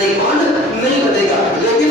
यानी बॉन्ड नहीं बनेगा। लेकिन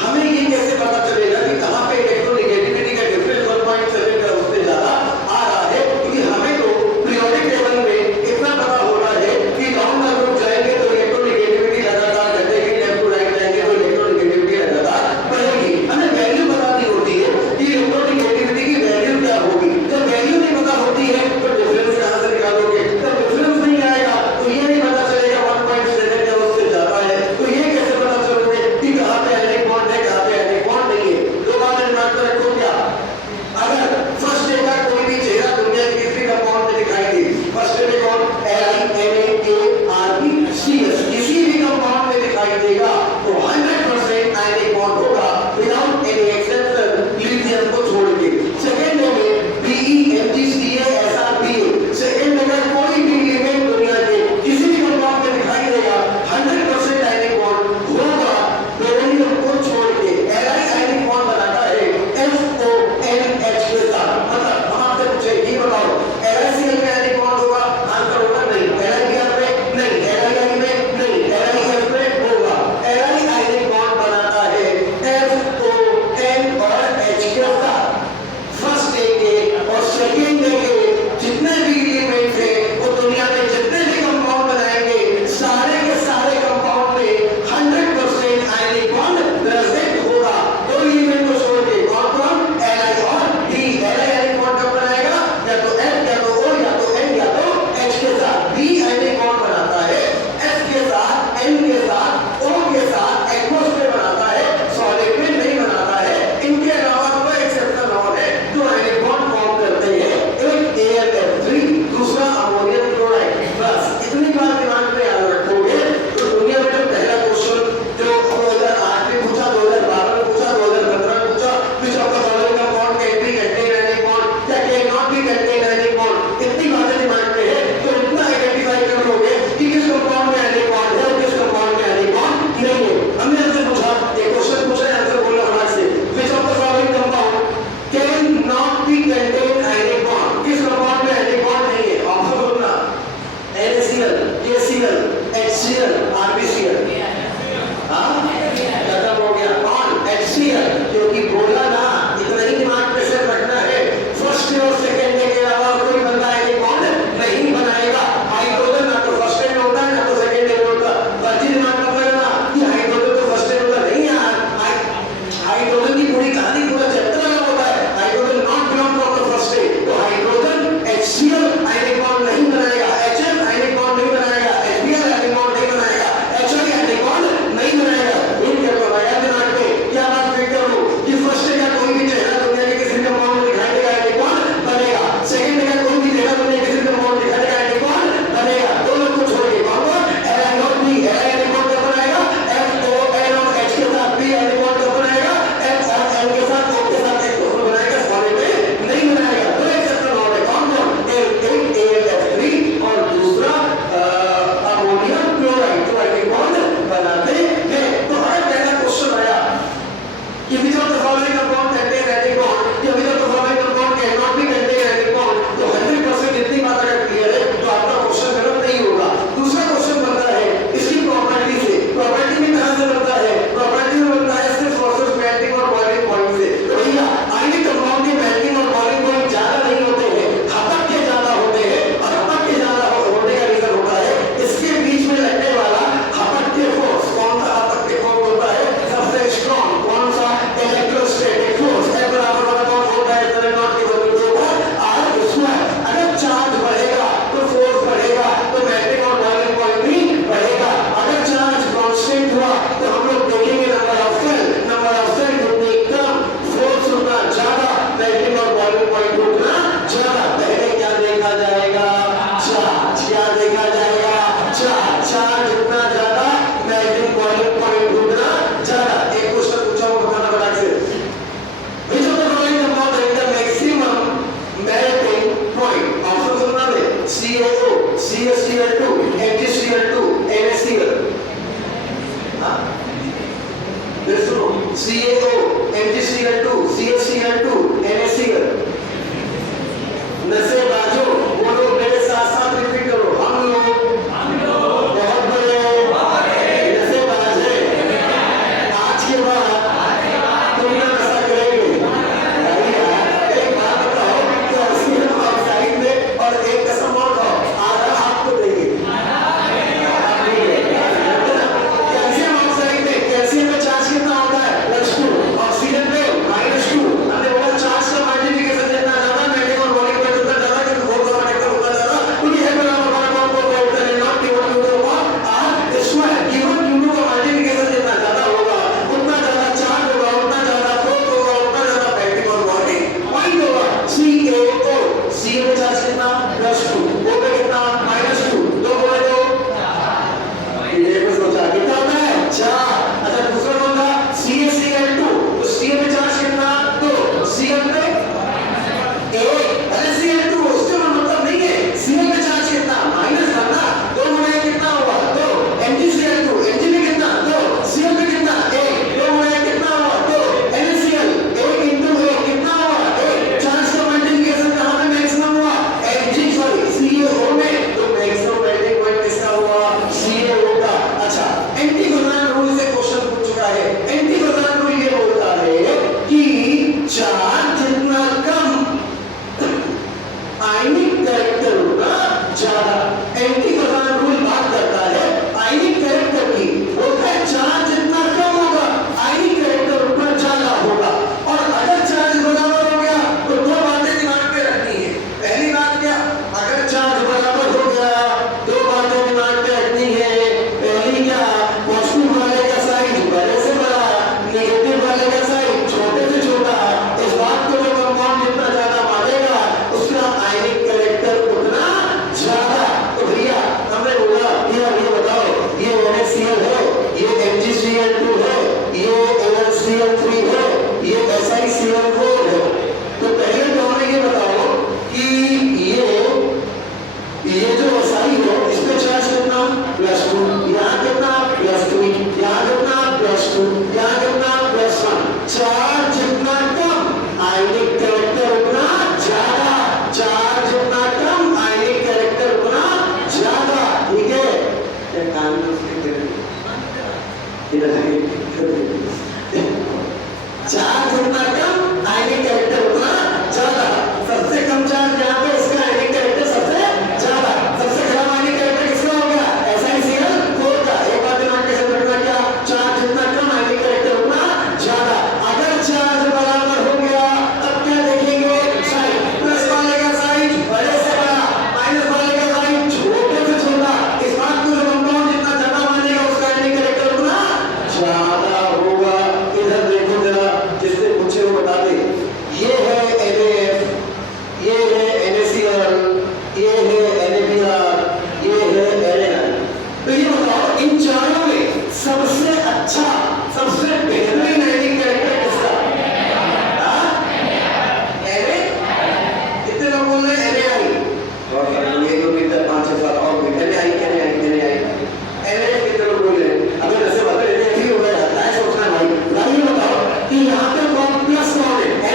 हमें ये कैसे पता चलेगा कि कहाँ पे इलेक्ट्रोनेगेटिविटी का डिफरेंस 1.7 का उससे ज्यादा आ रहा है? क्योंकि हमें तो पीरियोडिक टेबल में इतना पता होता है कि डाउन द ग्रुप जाएंगे तो इलेक्ट्रोनेगेटिविटी लगातार घटेगी, लेफ्ट टू राइट जाएंगे तो इलेक्ट्रोनेगेटिविटी लगातार बढ़ेगी। हमें वैल्यू बतानी होती है कि इलेक्ट्रोनेगेटिविटी की वैल्यू क्या होगी। जब वैल्यू नहीं पता होती है तो डिफरेंस कहाँ से निकालोगे? जब डिफरेंस नहीं आएगा तो ये नहीं पता चलेगा 1.7 या उससे ज्यादा है, तो ये कैसे पता चलोगे कि कहाँ पे एनिक बॉन्ड है, कहाँ पे एनिक बॉन्ड नहीं है? दो बातें दिमाग में रखो। क्या अगर फर्स्ट डे का कोई भी चेहरा दुनिया के किसी कंपाउंड में दिखाई दे, फर्स्ट डे कौन LINARBCS किसी भी कंपाउंड में दिखाई देगा तो 100% एनिक बॉन्ड होगा विदाउट एनी एक्सेप्शन लिथियम को छोड़ के। सेकंड डे में BeMgCaSrBa सेकंड डे में कोई भी एलिमेंट दुनिया के किसी भी कंपाउंड में दिखाई देगा 100% एनिक बॉन्ड होगा बेरिलियम को छोड़ के। Li एनिक बॉन्ड बनाता है SONH के साथ। मतलब हम आपसे पूछे ये बताओ LiCl में एनिक बॉन्ड होगा? आंसर होगा नहीं। LiBr में नहीं, LiI में नहीं, LiF में होगा। Li एनिक बॉन्ड बनाता है SON और H के साथ। फर्स्ट डे के और सेकंड डे के जितने भी एलिमेंट है वो दुनिया में जितने भी कंपाउंड बनाएंगे सारे के सारे कंपाउंड में 100% आयनिक बॉन्ड प्रेजेंट होगा। दो एलिमेंट को छोड़ के कौन कौन? Li और D। Li आयनिक बॉन्ड कब बनाएगा? या तो F या तो O या तो N या तो H के साथ। D आयनिक बॉन्ड बनाता है F के साथ, N के साथ, O के साथ, एक्वस में बनाता है, सॉलिड में नहीं बनाता है। इनके अलावा कोई एक्सेप्शन और है जो आयनिक बॉन्ड फॉर्म करते हैं। एक AlF3, दूसरा अमोनियम क्लोराइड। बस इतनी बात दिमाग में याद रखोगे तो दुनिया में जो पहला क्वेश्चन जो 2008 में पूछा, 2012 में पूछा, 2015 में पूछा, which of the following compound can be contain ionic bond या can not be contain ionic bond, इतनी बातें दिमाग में है तो इतना आइडेंटिफाई कर लोगे कि किस कंपाउंड में एनिक बॉन्ड है और किस कंपाउंड में एनिक बॉन्ड नहीं है। हमने आपसे पूछा, एक क्वेश्चन पूछा है, आंसर बोलना फटाक से। which of the following compound can not be contain ionic bond, किस कंपाउंड में एनिक बॉन्ड नहीं है? ऑप्शन बोलना NaCl, KCl, HCl, RbCl। हाँ खत्म हो गया। कौन? HCl, क्योंकि बोला ना, इतना ही दिमाग में से रखना है। फर्स्ट डे और सेकंड डे के अलावा कोई बंदा एनिक बॉन्ड नहीं बनाएगा। हाइड्रोजन ना तो फर्स्ट डे में होता है ना तो सेकंड डे में होता है। बाकी दिमाग में रखना कि हाइड्रोजन तो फर्स्ट डे में होता नहीं यार। हाइड्रोजन की पूरी कहानी पूरा चैप्टर अलग होता है। Hydrogen not belong to the first day, तो हाइड्रोजन HCl आयनिक बॉन्ड नहीं बनाएगा, HF आयनिक बॉन्ड नहीं बनाएगा, HBr आयनिक बॉन्ड नहीं बनाएगा, HI आयनिक बॉन्ड नहीं बनाएगा। इन क्या बताया दिमाग में? क्या बात फिट कर लो कि फर्स्ट डे का कोई भी चेहरा दुनिया के किसी कंपाउंड में दिखाई देगा आयनिक बॉन्ड बनेगा, सेकंड डे का कोई भी चेहरा दुनिया के किसी कंपाउंड दिखाई देगा आयनिक बॉन्ड बनेगा। दो लोग को छोड़ के कौन कौन? Li और D। Li आयनिक बॉन्ड कब बनाएगा? FON और H के साथ। B आयनिक बॉन्ड कब बनाएगा? F और N के साथ, O के साथ एक दोनों बनाएगा, सॉलिड में नहीं बनाएगा। दो एक्सेप्शन और है। कौन कौन? एक AlF3 और दूसरा अमोनियम क्लोराइड जो आयनिक बॉन्ड बनाते हैं। तो हमारा पहला क्वेश्चन आया कि which of the following compound contain ionic bond या which of the following compound cannot be contain ionic bond, तो 100% इतनी बात अगर क्लियर है तो आपका क्वेश्चन गलत नहीं होगा। दूसरा क्वेश्चन बनता है इसकी प्रॉपर्टी से। प्रॉपर्टी में कहां से बनता है? प्रॉपर्टी में बनता है सिर्फ प्रोसेस मेल्टिंग और बॉइलिंग पॉइंट से। तो भैया आयनिक कंपाउंड के मेल्टिंग और बॉइलिंग पॉइंट ज्यादा नहीं होते हैं, हपक के ज्यादा होते हैं। और हपक के ज्यादा होने का रीजन होता है इसके बीच में लगने वाला हपक के फोर्स। कौन सा हपक के फोर्स होता है? सबसे स्ट्रॉन्ग। कौन सा? Electrostatic force. F बराबर वाला कौन होता है? इलेक्ट्रॉन की वैल्यू जो है R²। अगर चार्ज बढ़ेगा तो फोर्स बढ़ेगा, तो मेल्टिंग और बॉइलिंग पॉइंट भी बढ़ेगा। अगर चार्ज कांस्टेंट हुआ तो हम लोग देखेंगे नंबर ऑफ सेल जितनी कम, फोर्स उतना ज्यादा, मेल्टिंग और बॉइलिंग पॉइंट उतना ज्यादा। पहले क्या देखा जाएगा? चार्ज। क्या देखा जाएगा? चार्ज। चार्ज उतना ज्यादा, मेल्टिंग बॉइलिंग पॉइंट उतना ज्यादा। एक क्वेश्चन पूछा हूं, बताना फटाक से। which of the following compound has the maximum melting point? Option सुनना है। CaO, CaCl2, MgCl2, NaCl। हाँ फिर सुनो, CaO, MgCl2, CaCl2, NaCl। नशे बाजो, वो लोग मेरे साथ साथ रिपीट करो। हम लोग बहुत बड़े नशे बाज SiO3 है, ये SiCl4 है। तो पहले तो हमें ये बताओ कि ये जो SI है इसका चार्ज कितना +2, यहाँ कितना +3, यहाँ कितना +2, यहाँ कितना +1। चार्ज जितना कम आयनिक कैरेक्टर उतना ज्यादा, चार्ज जितना कम आयनिक कैरेक्टर उतना ज्यादा। ठीक है, चार्ज जितना कम आयनिक कैरेक्टर उतना ज्यादा। सबसे कम चार्ज यहाँ पे इसका आयनिक कैरेक्टर सबसे ज्यादा, सबसे कम आयनिक कैरेक्टर किसका हो गया SiCl4 का। एक बात दिमाग में समझ रखना, क्या चार्ज जितना कम आयनिक कैरेक्टर उतना ज्यादा। अगर चार्ज बराबर हो गया तब क्या देखेंगे साइन, प्लस वाले का साइन बड़े से बड़ा, माइनस वाले का साइन छोटे से छोटा। इस बात को जो कंपाउंड जितना ज्यादा मानेगा उसका आयनिक कैरेक्टर उतना ज्यादा होगा। इधर देखो जरा, जिसने पूछे वो बता दे। ये है NaF, ये है NaCl, ये है NaBr, ये है NaI। तो ये बताओ इन चारों में सबसे अच्छा, सबसे बेहतरीन आयनिक कैरेक्टर किसका? कितने लोग बोल रहे हैं NaI? और ये लोग इधर 5-6 साल और NaI कितने लोग बोल रहे हैं? अगर ऐसे बात है NaI हो गया जाता है सोचना भाई। ये बताओ कि यहाँ पे कौन प्लस कौन है? Na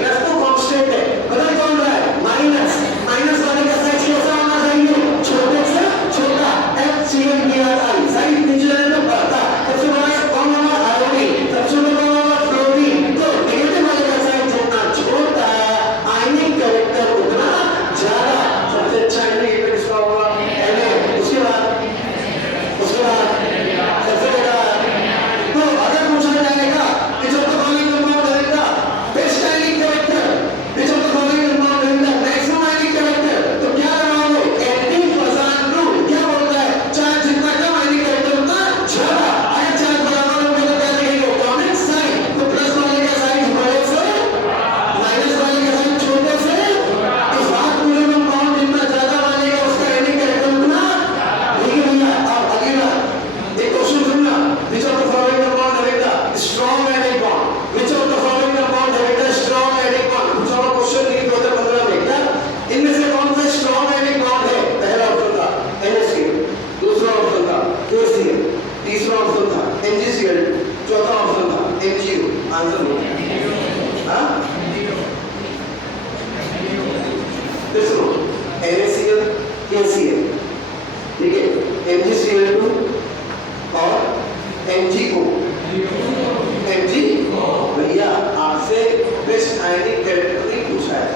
प्लस तो कांस्टेंट है, बदल कौन रहा है? माइनस, माइनस वाले का साइज कैसा होना चाहिए? छोटे से छोटा। FClBrI साइज नीचे तो बढ़ता, सबसे बड़ा कौन होगा? आयोडीन, सबसे बड़ा कौन होगा? फ्लोरीन। तो नेगेटिव वाले का साइज जितना छोटा आयनिक कैरेक्टर उतना ज्यादा। सबसे अच्छा आयनिक कैरेक्टर किसका होगा? Na। उसके बाद सबसे बड़ा। तो अगर पूछा जाएगा कि जो तो फॉलोइंग कंपाउंड रहेगा बेस्ट आयनिक कैरेक्टर, जो तो फॉलोइंग कंपाउंड रहेगा मैक्सिमम आयनिक कैरेक्टर, तो क्या लगाओगे? एंटी-फसान रूल क्या बोलता है? चार्ज जितना कम आयनिक कैरेक्टर उतना ज्यादा। अगर चार्ज बराबर हो तो क्या देखेंगे? Atomic sign. तो प्लस वाले का साइन बड़े से, माइनस वाले का साइन छोटे से। इस बात को जो कंपाउंड जितना ज्यादा मानेगा उसका आयनिक कैरेक्टर उतना। ठीक है भैया, अब अगला एक क्वेश्चन सुनना। Which of the following compound रहेगा strong anionic bond? Which of the following compound रहेगा strong anionic bond? पूछा हुआ क्वेश्चन नहीं 2015 में। क्या इनमें से कौन सा strong anionic bond है? पहला ऑप्शन था NaCl, दूसरा ऑप्शन था KCl, तीसरा ऑप्शन था MgCl, चौथा ऑप्शन था MgO। आंसर बोलो। हाँ, सुनो, NaCl, KCl, ठीक है, MgCl2 और MgO। भैया आपसे बेस्ट आयनिक कैरेक्टर नहीं पूछा है,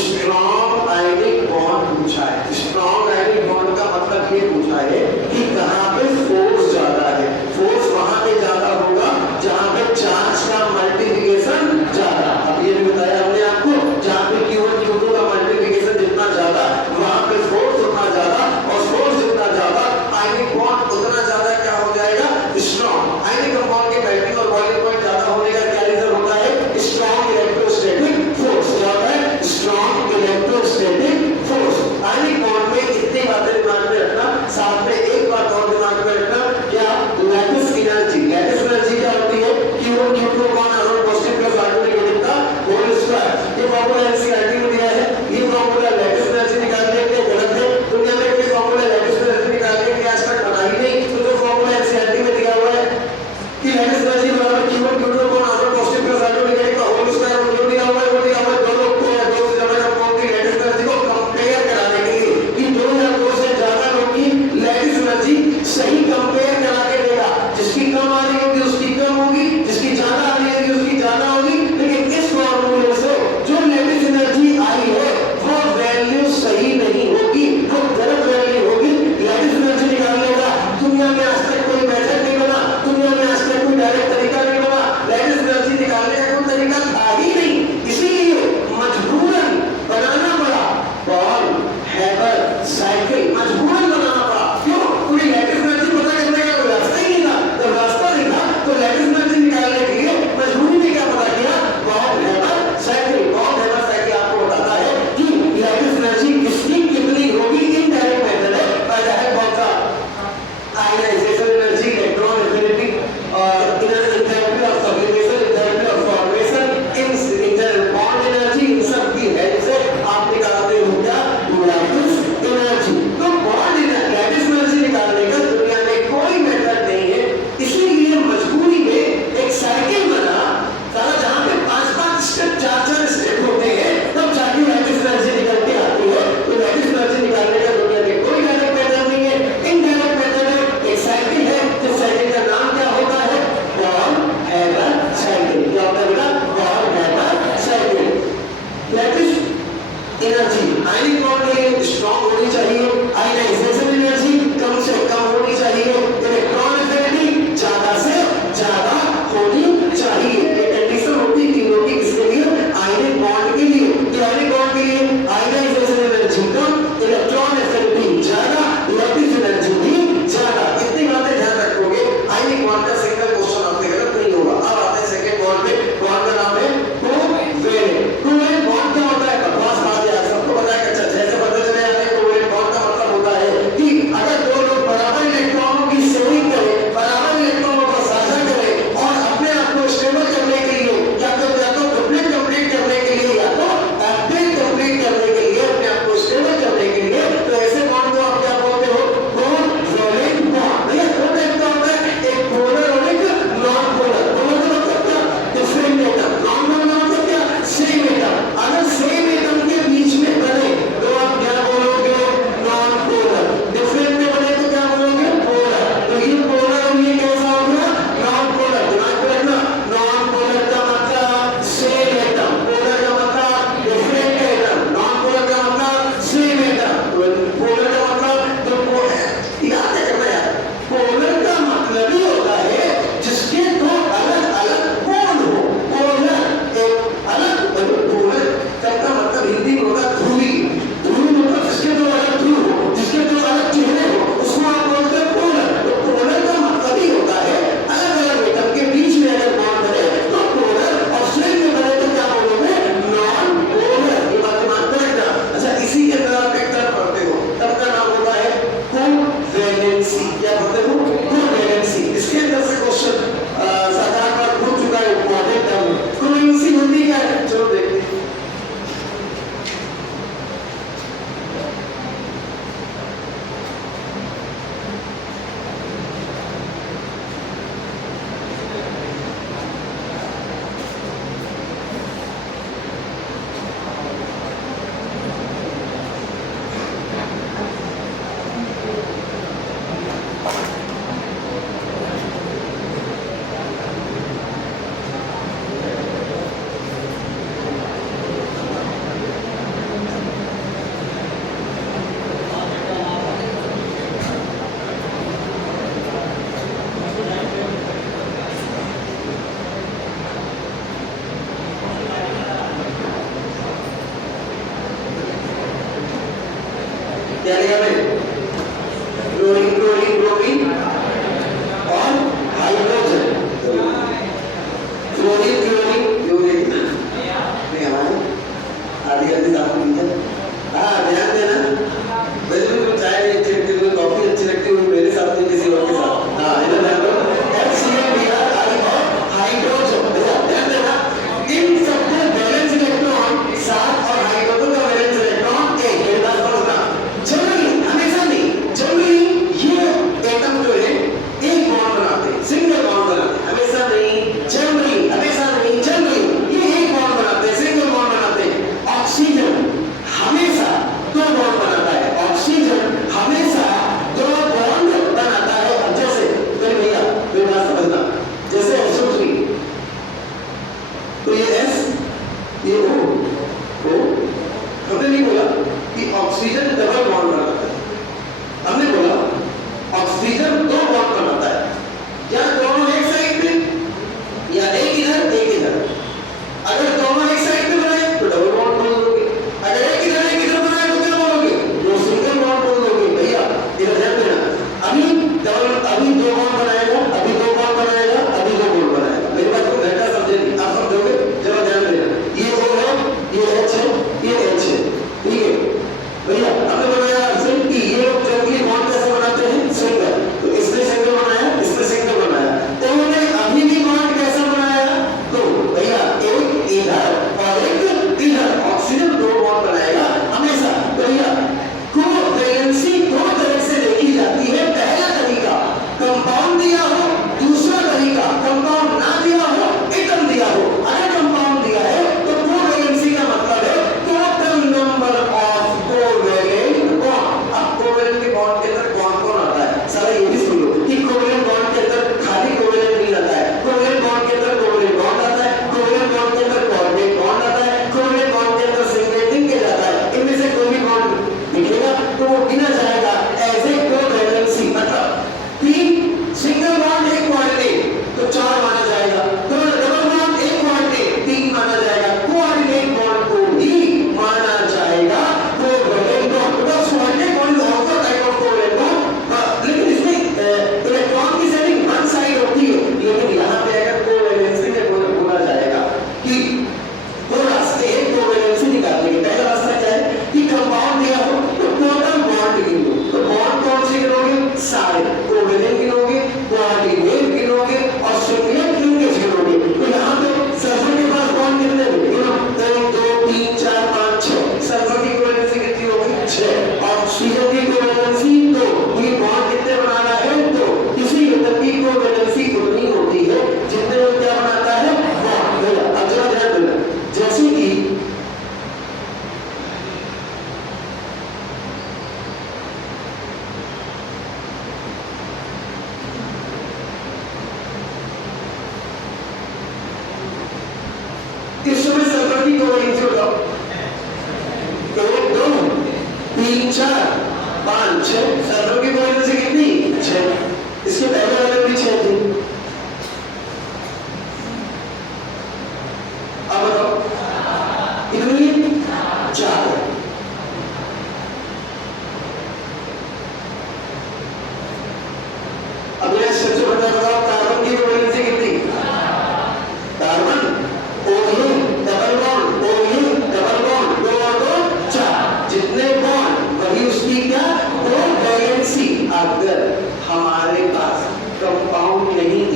स्ट्रॉन्ग आयनिक बॉन्ड पूछा है। स्ट्रॉन्ग आयनिक बॉन्ड का मतलब ये पूछा है कि कहाँ पे फोर्स ज्यादा है। फोर्स वहां पे ज्यादा होगा जहां पे चार्ज का मल्टीप्लिकेशन ज्यादा। अब ये भी बताया हमने आपको, जहां पे Q1 Q2 का मल्टीप्लिकेशन जितना ज्यादा वहां पे फोर्स उतना ज्यादा, और फोर्स जितना ज्यादा आयनिक बॉन्ड उतना ज्यादा क्या हो जाएगा? स्ट्रॉन्ग। आयनिक कंपाउंड के मेल्टिंग और बॉइलिंग पॉइंट ज्यादा होने का क्या रीजन होता है? Strong electrostatic force. क्या होता है? Strong electrostatic force. Ionic bond में इतनी बातें दिमाग में रखना। साथ में एक बात और दिमाग में रखना, क्या लैटिस एनर्जी। लैटिस एनर्जी क्या होती है? Q1 Q2 कौन r ion positive plus r ion negative का होल स्क्वायर। ये फॉर्मूला एनसीईआरटी में दिया है। ये फॉर्मूला लैटिस एनर्जी निकालने के लिए गलत है। दुनिया में कोई फॉर्मूला लैटिस एनर्जी निकालने के आज तक बना ही नहीं। तो जो फॉर्मूला एनसीईआरटी में दिया हुआ है कि लैटिस एनर्जी बराबर Q1 Q2 कौन r ion positive plus r ion negative का होल स्क्वायर, वो दिया हुआ है। वो दिया हुआ है दोनों को या दो से ज्यादा कंपाउंड की लैटिस एनर्जी को कंपेयर कराने के लिए कि दो या दो से ज्यादा लोगों की लैटिस एनर्जी सही कंपेयर करा के देगा। जिसकी कम आ रही होगी उसकी कम होगी, जिसकी ज्यादा आ रही होगी उसकी ज्यादा होगी। लेकिन इस फॉर्मूले से जो लैटिस एनर्जी आई है वो वैल्यू सही नहीं होगी, वो गलत वैल्यू होगी। लैटिस एनर्जी निकालने का दुनिया में आज तक कोई मेथड नहीं बना, दुनिया में आज तक कोई डायरेक्ट तरीका नहीं बना। लैटिस एनर्जी निकालने का कोई तरीका था ही नहीं, इसीलिए मजबूरन बनाना पड़ा। बॉल, हैबर, साइकिल मजबूरन बनाना पड़ा। क्यों? पूरी लैटिस एनर्जी पता करने का कोई रास्ता ही नहीं था। जब रास्ता नहीं था तो लैटिस एनर्जी निकालने के लिए मजबूरी में क्या पता किया? Ball, Haber, cycle. Ball, Haber, cycle आपको बताता है कि लैटिस एनर्जी किसकी कितनी होगी। इनडायरेक्ट मेथड है, पहला है बॉल का आयनाइजेशन एनर्जी, इलेक्ट्रॉन एफिनिटी और इनर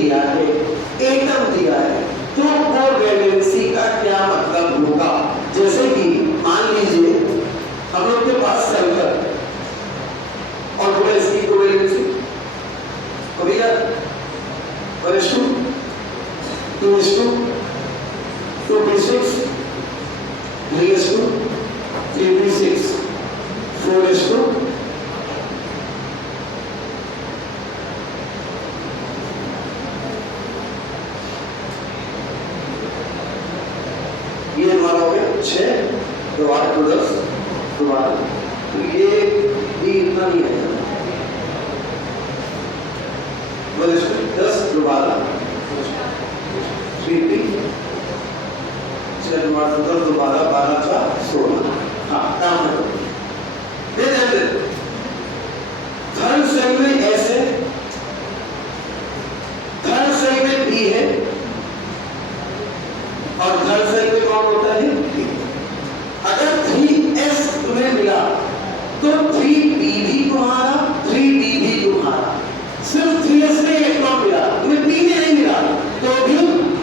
दिया है, एटम दिया है, तो कोवैलेंसी का क्या मतलब होगा? जैसे कि मान लीजिए हम लोग के पास सल्फर और बोले इसकी कोवैलेंसी भैया 1:2, 2:2, 2:6, 3:2, 3:6, 4:2, ये हमारा हो गया 6, 2 8 2 10 2 12, तो ये भी इतना नहीं है 10 2 12 3 6 2 8 2 10 2 12 12 4 16। हाँ काम है। थर्ड सेल में एस है, थर्ड सेल में बी है और थर्ड सेल में कौन होता है? अगर 3s तुम्हें मिला तो 3p भी तुम्हारा, 3d भी तुम्हारा। सिर्फ 3s में इलेक्ट्रॉन मिला, तुम्हें p में नहीं मिला तो भी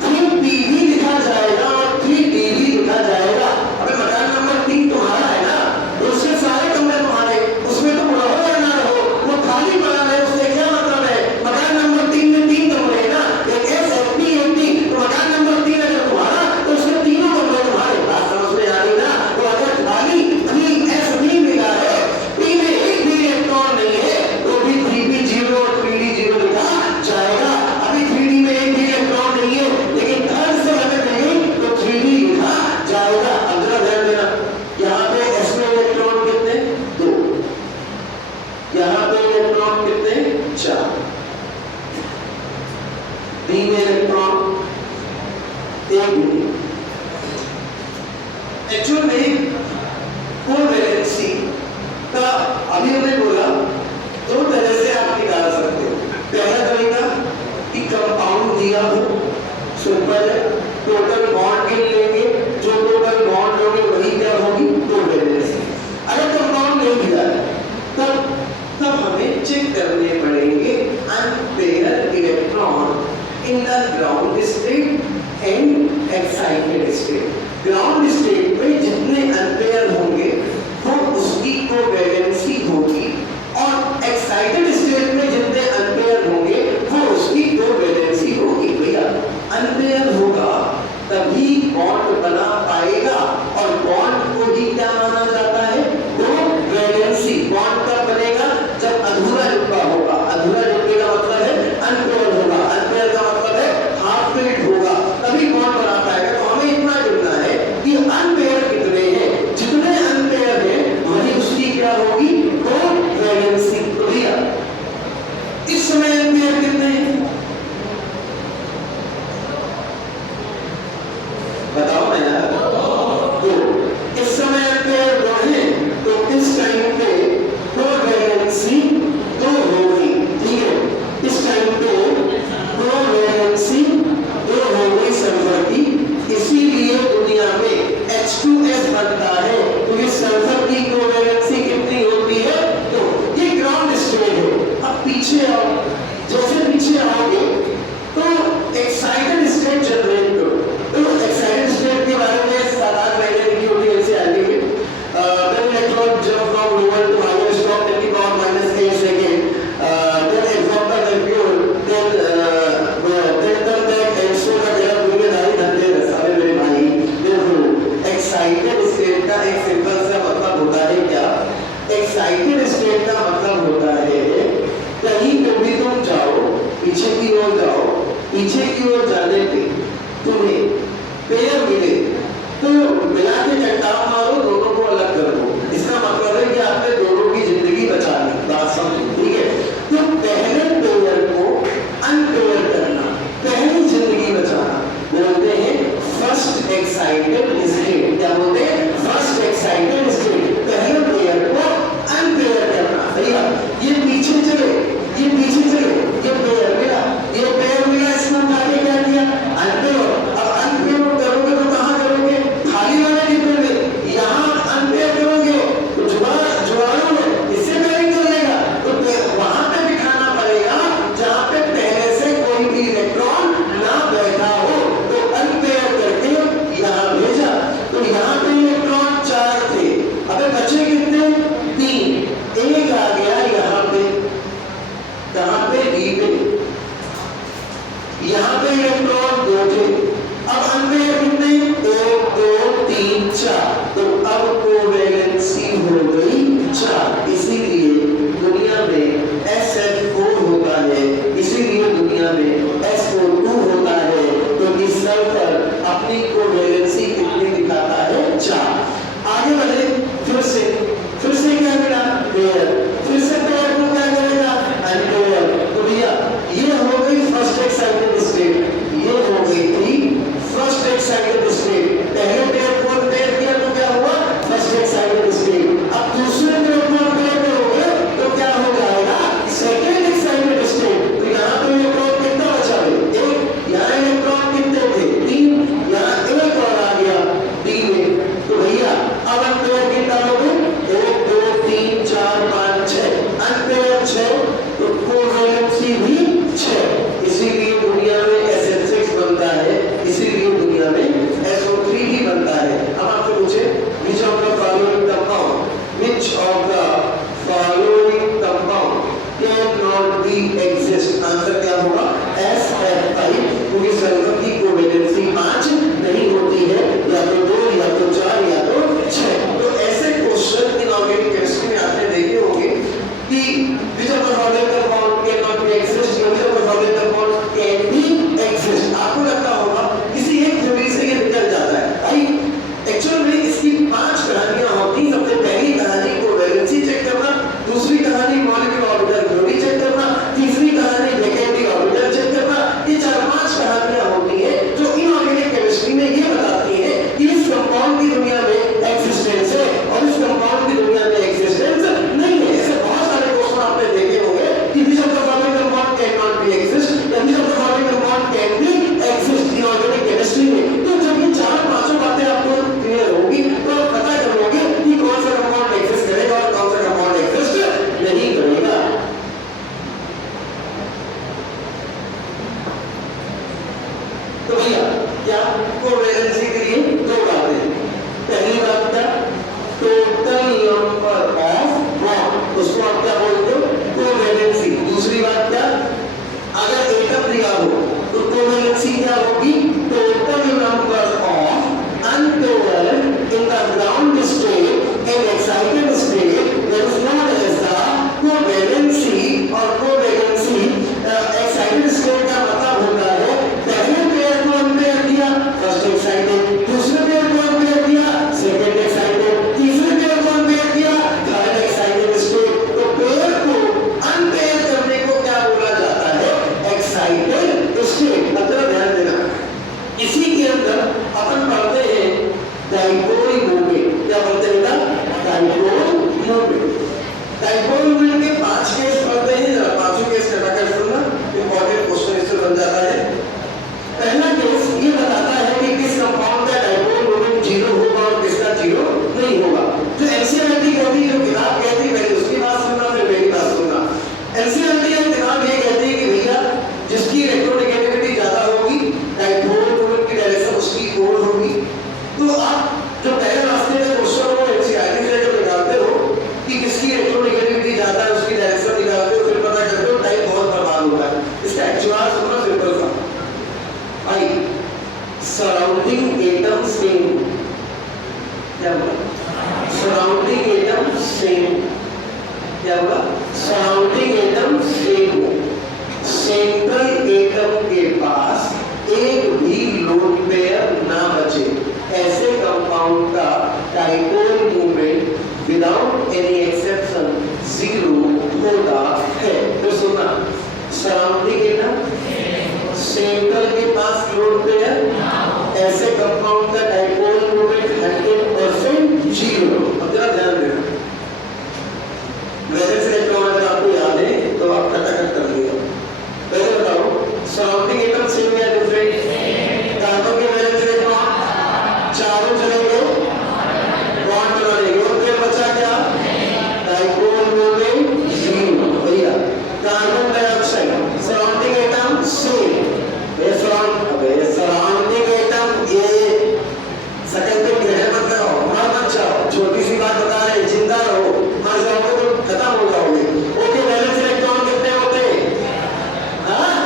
3p भी लिखा जाएगा और 3d भी लिखा जाएगा। अबे मकान नंबर 3 तुम्हारा है ना, तो उसके सारे कमरे तुम्हारे, उसमें तुम रहो या ना रहो, वो खाली पड़ा है, उससे क्या मतलब है? मकान नंबर 3 में 3 कमरे हैं ना, एक s एक p एक d, तो मकान नंबर 3 अगर तुम्हारा तो उसमें तीनों कमरे तुम्हारे। बात समझ में आ रही ना? तो अगर खाली 3s भी मिला है, p में एक भी इलेक्ट्रॉन नहीं है, तो भी 3p 0 और 3d 0 लिखा जाएगा। अभी 3d में एक भी इलेक्ट्रॉन नहीं है, लेकिन थर्ड से हमें कहीं तो 3d लिखा जाएगा। अब जरा ध्यान देना, यहाँ पे s में इलेक्ट्रॉन कितने? 2, यहाँ पे इलेक्ट्रॉन कितने? 4, d में इलेक्ट्रॉन 1 भी। एक्चुअल में कोवैलेंसी का अभी हमने बोला 2 तरह से आप निकाल सकते हो। पहला तरीका कि कंपाउंड दिया हो, सिंपल है, टोटल बॉन्ड गिन लेंगे, जो टोटल बॉन्ड होगी वही क्या होगी? कोवैलेंसी। अगर कंपाउंड नहीं दिया है तब हमें चेक करने पड़ेंगे unpaired electron in the ground state and excited state. Ground state में जितने अनपेयर होंगे वो उसकी कोवैलेंसी होगी और एक्साइटेड स्टेट में जितने अनपेयर होंगे वो उसकी कोवैलेंसी होगी। भैया अनपेयर होगा तभी बॉन्ड बना पाएगा और बॉन्ड को ही क्या माना जाता है? कोवैलेंसी। बॉन्ड कब बनेगा? जब अधूरा जुड़ा होगा। अधूरा जुड़ने का मतलब है अनपेयर होगा, अनपेयर का मतलब है हाफ फिल्ड होगा, तभी बॉन्ड बना पाएगा। तो हमें इतना जुड़ना है कि अनपेयर कितने हैं, जितने अनपेयर हैं वही उसकी क्या होगी? कोवैलेंसी। तो भैया इस समय अनपेयर कितने हैं बताओ ना यार? तो इस समय अनपेयर 2 हैं, तो इस टाइम पे कोवैलेंसी 2 होगी। ठीक है, इस टाइम पे कोवैलेंसी 2 होगी सल्फर की, इसीलिए दुनिया में H2S बनता है। तो ये सल्फर की कोवैलेंसी कितनी होती है? तो ये ग्राउंड स्टेट है। अब पीछे आओ, जैसे पीछे आओगे तो एक्साइटेड स्टेट जनरेट करो। तो एक्साइटेड स्टेट के बारे में 7-8 महीने लिखी होती है एनसीईआरटी में। Then electron jump from lower to higher stop at the power -8 second. Then absorb the fuel. Then come back and show the जरा दुनियादारी धंधे रसावे मेरे भाई। देखो एक्साइटेड स्टेट का एक सिंपल सा मतलब होता है क्या? एक्साइटेड स्टेट का मतलब होता है कहीं पे भी तुम जाओ, पीछे की ओर जाओ, पीछे की ओर जाने पे तुम्हें पेयर मिले तो मिला के चट्टान मारो, दोनों को अलग कर दो। इसका मतलब है कि आपने दोनों की जिंदगी बचा ली। बात समझो, ठीक है? तो पहले पेयर को अनपेयर करना, पहली जिंदगी बचाना बोलते हैं फर्स्ट एक्साइटेड स्टेट। क्या बोलते हैं? First excited state. पहले पेयर को अनपेयर करना। भैया ये पीछे चले, ये पीछे चले, ये पेयर मिला, ये पेयर मिला, इसमें उठा के क्या किया? अनपेयर। अब अनपेयर करोगे तो कहां करोगे? खाली वाले डिब्बे में। यहाँ यहाँ पे इलेक्ट्रॉन 2 थे, अब अनपेयर कितने? 1 2 3 4, तो अब कोवैलेंसी हो गई 4। इसीलिए दुनिया में SF4 होता है, इसीलिए दुनिया में SO2 होता है, क्योंकि सल्फर अपनी कोवैलेंसी कितनी दिखाता है? 4। आगे बढ़े, फिर से क्या मिला? पेयर। फिर से पेयर को क्या करेगा? अनपेयर। तो भैया ये हो गई फर्स्ट एक्साइटेड स्टेट, ये हो गई थी फर्स्ट एक्साइटेड स्टेट। पहले पेयर को पेयर किया तो क्या हुआ? First excited state. अब दूसरे पेयर को पेयर करोगे तो क्या हो जाएगा? Second excited state. तो यहाँ पे इलेक्ट्रॉन कितना बचा है? 1। यहाँ इलेक्ट्रॉन कितने थे? 3। यहाँ एक और आ गया D में। तो भैया अब अनपेयर कितना लोगे? 1 2 3 4 5 6, अनपेयर 6, तो कोवैलेंसी भी 6। इसीलिए दुनिया में SF6 बनता है, इसीलिए दुनिया में SO3 भी बनता है। अब आपसे पूछे which of the following compound cannot be exist? Answer क्या होगा? SF5, क्योंकि सल्फर की कोवैलेंसी 5 नहीं होती है, या तो 2 या तो 4 या तो 6। तो ऐसे क्वेश्चन इनऑर्गेनिक केमिस्ट्री में आपने देखे होंगे कि which of the following compound cannot be exist, which of the following compound can be exist। आपको लगता होगा किसी एक थ्योरी से ये निकल जाता है भाई, एक्चुअल में इसकी 5 कहानियां होती। सबसे पहली कहानी कोवैलेंसी चेक करना, दूसरी कहानी मॉलिक्यूलर ऑर्बिटल थ्योरी चेक करना, तीसरी कहानी लेकेंड्री ऑर्बिटल चेक करना। ये 4-5 कहानियां होती है जो इनऑर्गेनिक केमिस्ट्री में ये बताती है कि इस कंपाउंड की दुनिया में एक्जिस्टेंस है और इस कंपाउंड की दुनिया में एक्जिस्टेंस नहीं है। ऐसे बहुत सारे क्वेश्चन आपने देखे होंगे कि which of the following compound cannot be exist या which of the following compound can be exist inorganic chemistry में। तो जब ये 4-5 बातें आपको क्लियर होगी तो आप पता कर लोगे कि कौन सा कंपाउंड एक्जिस्ट करेगा और कौन सा कंपाउंड एक्जिस्ट नहीं करेगा। तो भैया क्या कोवैलेंसी के लिए 2 बातें। पहली बात क्या? टोटल नंबर ऑफ बॉन्ड, उसको आप क्या बोलते हो? कोवैलेंसी। दूसरी बात क्या? अगर एटम दिया हो तो कोवैलेंसी क्या होगी? Total number of unpaired in the ground state and excited state, that is known as the covalency. और कोवैलेंसी एक्साइटेड स्टेट का मतलब होता है पहले पेयर को अनपेयर किया, फर्स्ट एक्साइटेड, दूसरे पेयर को अनपेयर किया, सेकंड एक्साइटेड, तीसरे पेयर को अनपेयर किया, थर्ड एक्साइटेड स्टेट। तो पेयर को अनपेयर करने को क्या बोला जाता है? Excited state. मतलब ध्यान देना, इसी के अंदर अपन पढ़ते हैं डाइपोल मूवमेंट। क्या पढ़ते हैं बेटा? Dipole movement. डाइपोल मूवमेंट के 5 केस पढ़ते हैं, जरा पांचों केस कटाकर सुनना, इंपॉर्टेंट क्वेश्चन इससे बन जाता है। पहला केस ये बताता है कि किस कंपाउंड का डाइपोल मोमेंट 0 होगा और किसका 0 नहीं होगा। जो एनसीईआरटी कहती है, जो किताब कहती है, पहले उसकी बात सुनना फिर मेरी बात सुनना। एनसीईआरटी की किताब ये कहती है कि भैया जिसकी इलेक्ट्रोनेगेटिविटी ज्यादा होगी, डाइपोल मोमेंट की डायरेक्शन उसकी ओर होगी। तो आप जो पहले रास्ते में क्वेश्चन हो एनसीईआरटी से जब निकालते हो कि किसकी इलेक्ट्रोनेगेटिविटी ज्यादा है, उसकी डायरेक्शन निकालते हो, फिर पता करते हो टाइम बहुत बर्बाद होता है। इसका एक्चुअल सुनना सिंपल सा भाई, सराउंडिंग एटम सेम। क्या बोला? Surrounding atom same. क्या बोला? सराउंडिंग एटम सेम हो, सेंट्रल एटम के पास एक भी लोन पेयर ना बचे, ऐसे कंपाउंड का dipole movement without any exception 0 होता है। तो सुनना, सराउंडिंग एटम सेंट्रल के पास लोन पेयर, ऐसे कंपाउंड का डाइपोल मूवमेंट 100% 0। अब जरा ध्यान देना, वैलेंस इलेक्ट्रॉन अगर आपको याद है तो आप खटाखट कर लिया। पहले बताओ सराउंडिंग एटम सेम या डिफरेंट? कार्बन के वैलेंस इलेक्ट्रॉन चारों चले गए, बॉन्ड बना लेंगे, और फिर बचा क्या? Dipole movement 0। भैया carbon dioxide surrounding atom same, surrounding atom ये सेकंड पे ग्रहण मत लगाओ, मत जाओ, छोटी सी बात बता रहे, जिंदा रहो, मर जाओगे तो खत्म हो जाओगे। ओके, वैलेंस इलेक्ट्रॉन कितने होते हैं? हाँ,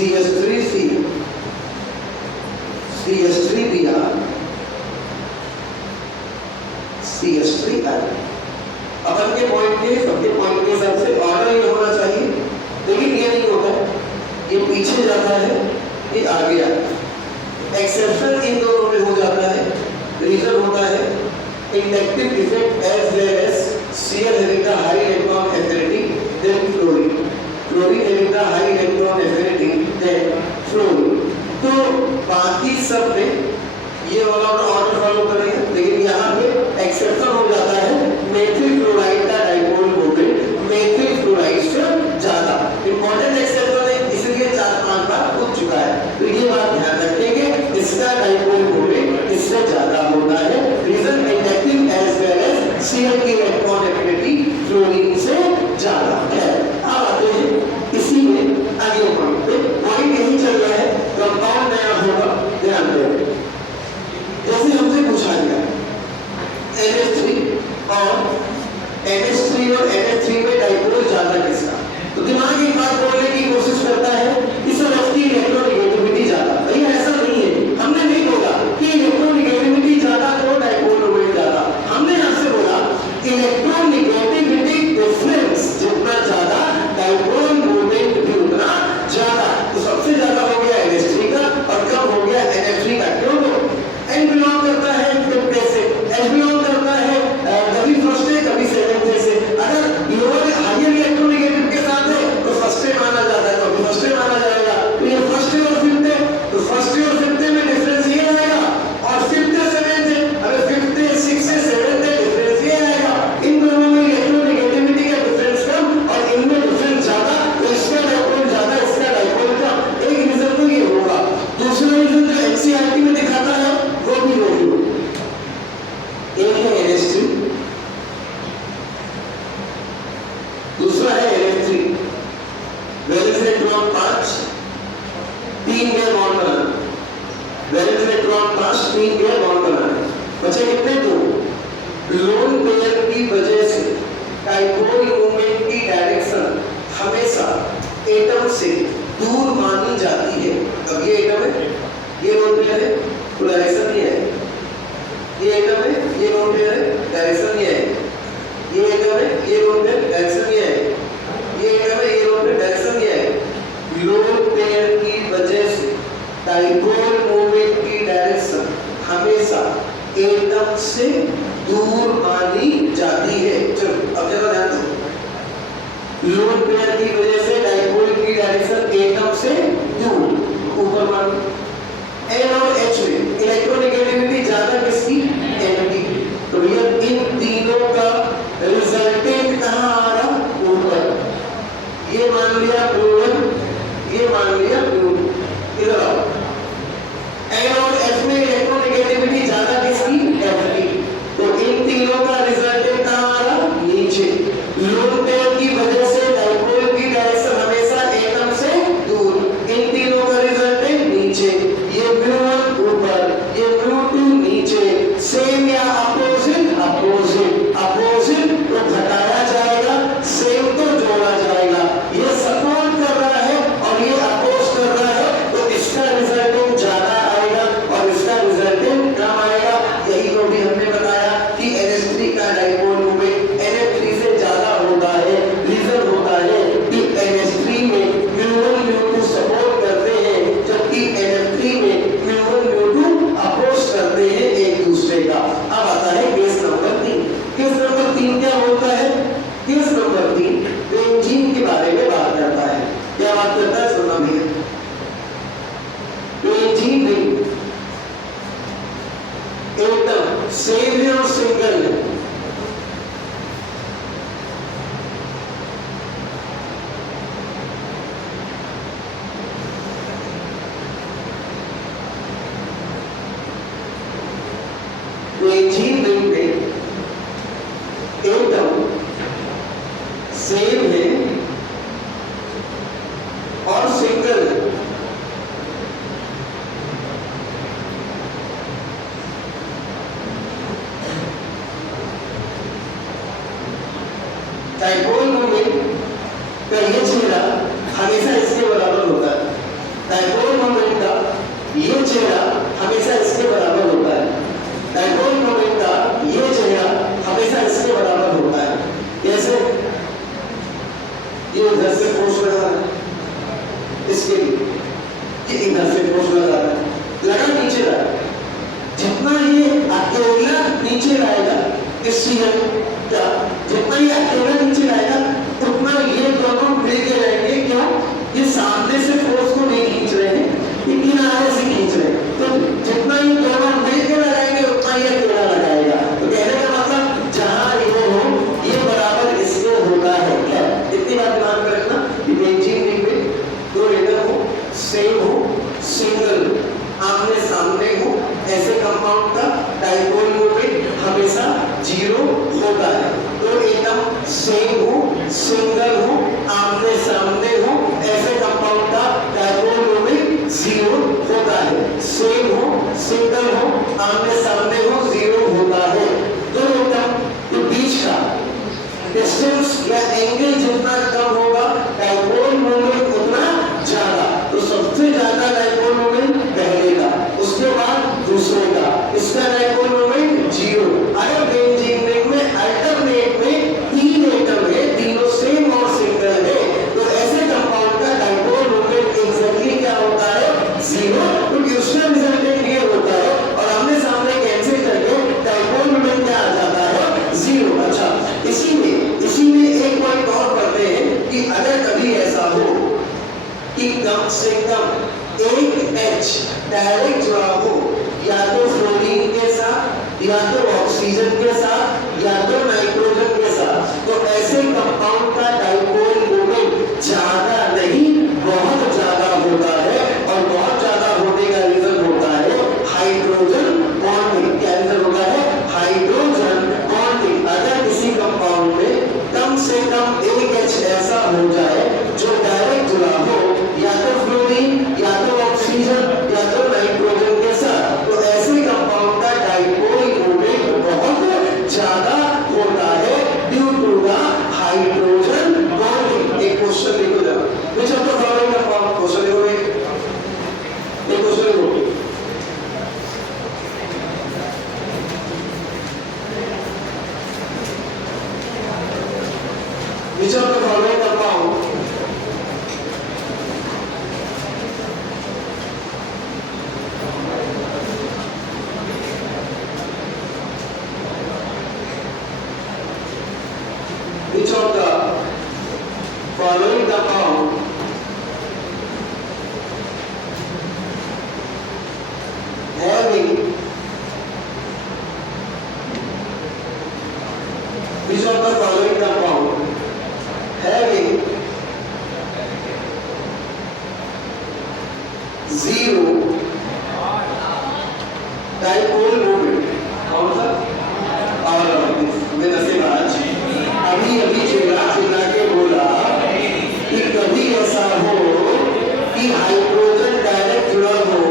CH3C, CH3Br, CH3L। अपन के पॉइंट के सबके पॉइंट के हिसाब से ऑर्डर ये होना चाहिए, लेकिन ये नहीं होता है, ये पीछे जाता है, ये आगे आता है। एक्सेप्शन इन दोनों में हो जाता है। रीजन होता है inductive effect as well as Cl having the high electron affinity then fluorine, fluorine having the high electron affinity then fluorine। तो बाकी सब में ये वाला ऑर्डर फॉलो करेंगे, लेकिन यहाँ पे एक्सेप्शन हो जाता है मेथिल क्लोराइड का डाइपोल मोमेंट मेथिल क्लोराइड से ज्यादा। इंपॉर्टेंट एक्सेप्शन है, इसलिए 4-5 बार पूछ चुका है, तो ये बात ध्यान रखेंगे, इसका डाइपोल मोमेंट इससे ज्यादा होता है। Reason inductive as well as Cl की इलेक्ट्रॉन एफिनिटी फ्लोरीन से ज्यादा है। अब आते हैं इसी में अगले पॉइंट पे। पॉइंट यही चल रहा है, कंपाउंड नया होगा, ध्यान दें। जैसे हमसे पूछा गया NH3 और NH3 और NH3 में डाइपोल ज्यादा किसका, तो दिमाग एक बात बोलने की कोशिश करता है इस तरफ की इलेक्ट्रोनेगेटिविटी ज्यादा। भैया ऐसा नहीं है, हमने नहीं बोला कि इलेक्ट्रोनेगेटिविटी ज्यादा तो डाइपोल मोमेंट ज्यादा। हमने आपसे बोला इलेक्ट्रोनेगेटिविटी डिफरेंस जितना ज्यादा डाइपोल मोमेंट भी उतना ज्यादा। तो सबसे ज्यादा हो गया NH3 का और कम हो गया NH3 का। क्यों? N बिलोंग करता है 50 से, H बिलोंग करता है कभी फर्स्ट है कभी सेवेंथ से। अगर लोअर हायर इलेक्ट्रोनेगेटिव के साथ है तो फर्स्ट है माना जाता है, तो फर्स्ट है माना जाएगा। तो ये फर्स्ट है और फिफ्थ है, तो फर्स्ट है और फिफ्थ में डिफरेंस ये आएगा, और फिफ्थ है सेवेंथ है, अगर फिफ्थ है सिक्स्थ है सेवेंथ है डिफरेंस ये आएगा। इन दोनों में इलेक्ट्रोनेगेटिविटी का डिफरेंस कम और इनमें डिफरेंस ज्यादा, तो इसका डाइपोल ज्यादा इसका डाइपोल कम। एक रीजन तो ये होगा। दूसरा रीजन जो एनसीईआरटी में दिखाता है वो भी वैल्यू, एक है NH3, दूसरा है NH3। वैलेंस इलेक्ट्रॉन 5 3 गैर बॉन्ड बनाना, वैलेंस इलेक्ट्रॉन 5 3 गैर बॉन्ड बनाना, बचे कितने? 2। लोन पेयर की वजह से डाइपोल मूवमेंट की डायरेक्शन हमेशा एटम से दूर मानी जाती है। अब ये एटम है, ये लोन पेयर है, तो डायरेक्शन ये है। ये एटम है, ये लोन पेयर है, डायरेक्शन ये है। ये एटम है, ये लोन पेयर, डायरेक्शन ये है। ये एटम है, ये लोन पेयर, डायरेक्शन ये है। लोन पेयर की वजह से डाइपोल मूवमेंट की डायरेक्शन हमेशा एटम से दूर मानी जाती है। चलो अब जरा ध्यान दो, लोन पेयर की वजह से डाइपोल की डायरेक्शन एटम से दूर, ऊपर मानो। N और H में इलेक्ट्रोनेगेटिविटी ज्यादा किसकी? N की। तो भैया इन तीनों का रिजल्टेंट कहाँ आ रहा? ऊपर। ये मान लिया Br1, ये मान लिया Br2। इधर आओ, N और H में इलेक्ट्रोनेगेटिविटी ज्यादा किसकी? F की। तो इन तीनों का रिजल्टेंट कहाँ आ रहा? नीचे। लोन पेयर की वजह से डाइपोल की डायरेक्शन हमेशा एटम से दूर, इन तीनों का रिजल्टेंट नीचे। ये Br1 ऊपर, ये Br2 नीचे। सेम या अपोजिट? अपोजिट। अपोजिट तो घटाया जाएगा, सेम तो जोड़ा जाएगा। ये सपोर्ट कर रहा है और ये अपोज कर रहा है, तो इसका रिजल्टेंट ज्यादा आएगा और इसका रिजल्टेंट कम आएगा। यही तो भी हमने बताया कि NH3 का डाइपोल मूवमेंट NH3 से ज्यादा होता है। रीजन होता है कि NH3 में Br1 Br2 सपोर्ट करते हैं, जबकि NH3 में Br1 Br2 अपोज करते हैं एक दूसरे का। अब आता है केस नंबर 3। केस नंबर 3 क्या होता है? केस नंबर 3 बेंजीन के बारे में बात करता है। क्या बात करता है? सुनना भैया, बेंजीन रिंग एकदम सेम है और सिंगल है। बेंजीन रिंग में एकदम सेम है और सिंगल है। डाइपोल मूवमेंट का ये चेहरा हमेशा इसके बराबर होता है। ऑक्सीजन का जितना ही एक्टिविटी नीचे आएगा उतना ये दोनों मिलके रहेंगे। क्यों? ये सामने से फोर्स को नहीं खींच रहे हैं, ये किनारे से खींच रहे हैं, तो जितना ही दोनों मिलके लगाएंगे उतना ही अकेला लगाएगा। तो कहने का मतलब जहां ये हो ये बराबर इसके होता है। क्या इतनी बात ध्यान में रखना कि बेंजीन रिंग में दो एटम हो, सेम हो, सिंगल आमने सामने हो, ऐसे कंपाउंड का डाइपोल मोमेंट हमेशा जीरो होता है। दो एटम सेम हो, सिंगल हो, आमने सामने हो, ऐसे कंपाउंड का डाइपोल मोमेंट जीरो होता है। सेम हो, सिंगल हो, आमने सामने हो, जीरो होता है। दो एटम के बीच का डिस्टेंस या एंगल जितना कम होगा डाइपोल मोमेंट उतना ज्यादा। तो सबसे ज्यादा डाइपोल मोमेंट पहले का, उसके बाद दूसरे का, इसका डाइपोल मोमेंट जीरो। अगर बेंजीन रिंग में अल्टरनेट में तीन एटम है, तीनों सेम और सिंगल है, तो ऐसे कंपाउंड का डाइपोल मोमेंट एग्जैक्टली क्या होता है? जीरो। क्योंकि उसका रिजल्टेंट ये होता है और हमने सामने कैंसिल करके डाइपोल मोमेंट क्या आ जाता है? जीरो। अच्छा, इसीलिए एक पॉइंट और पढ़ते हैं कि अगर कभी ऐसा हो कि कम से कम एक H डायरेक्ट जुड़ा हो या तो फ्लोरीन के साथ या तो ऑक्सीजन के साथ या तो नाइट्रोजन के साथ, तो ऐसे कंपाउंड का डाइपोल मोमेंट ज्यादा नहीं बहुत ज्यादा होता है। और बहुत ज्यादा होने का रीजन होता है हाइड्रोजन बॉन्डिंग। क्या रीजन होता है? Hydrogen bonding. अगर किसी कंपाउंड में कम से कम एक H ऐसा हो जाए जो डायरेक्ट जुड़ा हो या तो फ्लोरीन या तो ऑक्सीजन या तो नाइट्रोजन के साथ, तो ऐसे कंपाउंड का डाइपोल मोमेंट बहुत ज्यादा होता है due to the hydrogen bonding. एक क्वेश्चन लिखो जरा, which of the following compound, question लिखोगे, एक क्वेश्चन लिखो, which of the following compound which of the following compound having which of the following compound having zero dipole moment? कौन सा? और नसीबाज अभी चिल्ला के बोला कि कभी ऐसा हो कि हाइड्रोजन डायरेक्ट जुड़ा हो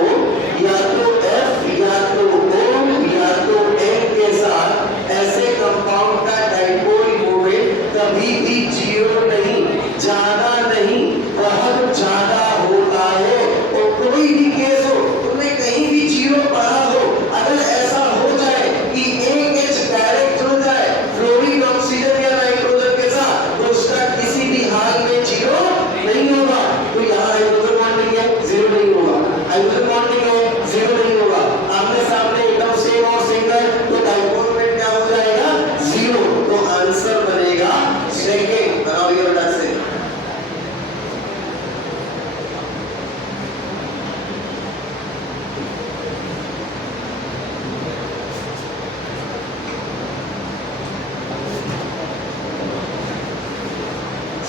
या तो F या तो O या तो N के साथ, ऐसे कंपाउंड का डाइपोल मोमेंट कभी भी जीरो नहीं, ज्यादा नहीं, बहुत ज्यादा होता है। और कोई भी केस हो, तुमने कहीं भी जीरो पढ़ा हो, अगर ऐसा हो जाए कि एक H डायरेक्ट जुड़ जाए फ्लोरीन ऑक्सीजन या नाइट्रोजन के साथ, तो उसका किसी भी हाल में जीरो नहीं होगा। तो यहाँ हाइड्रोजन बॉन्डिंग है, जीरो नहीं होगा, हाइड्रोजन बॉन्डिंग है, जीरो नहीं होगा, आमने सामने एकदम सेम और सिंगल, तो डाइपोल मोमेंट क्या हो जाएगा? जीरो। तो आंसर बनेगा सेकंड। बनाओ ये बेटा से,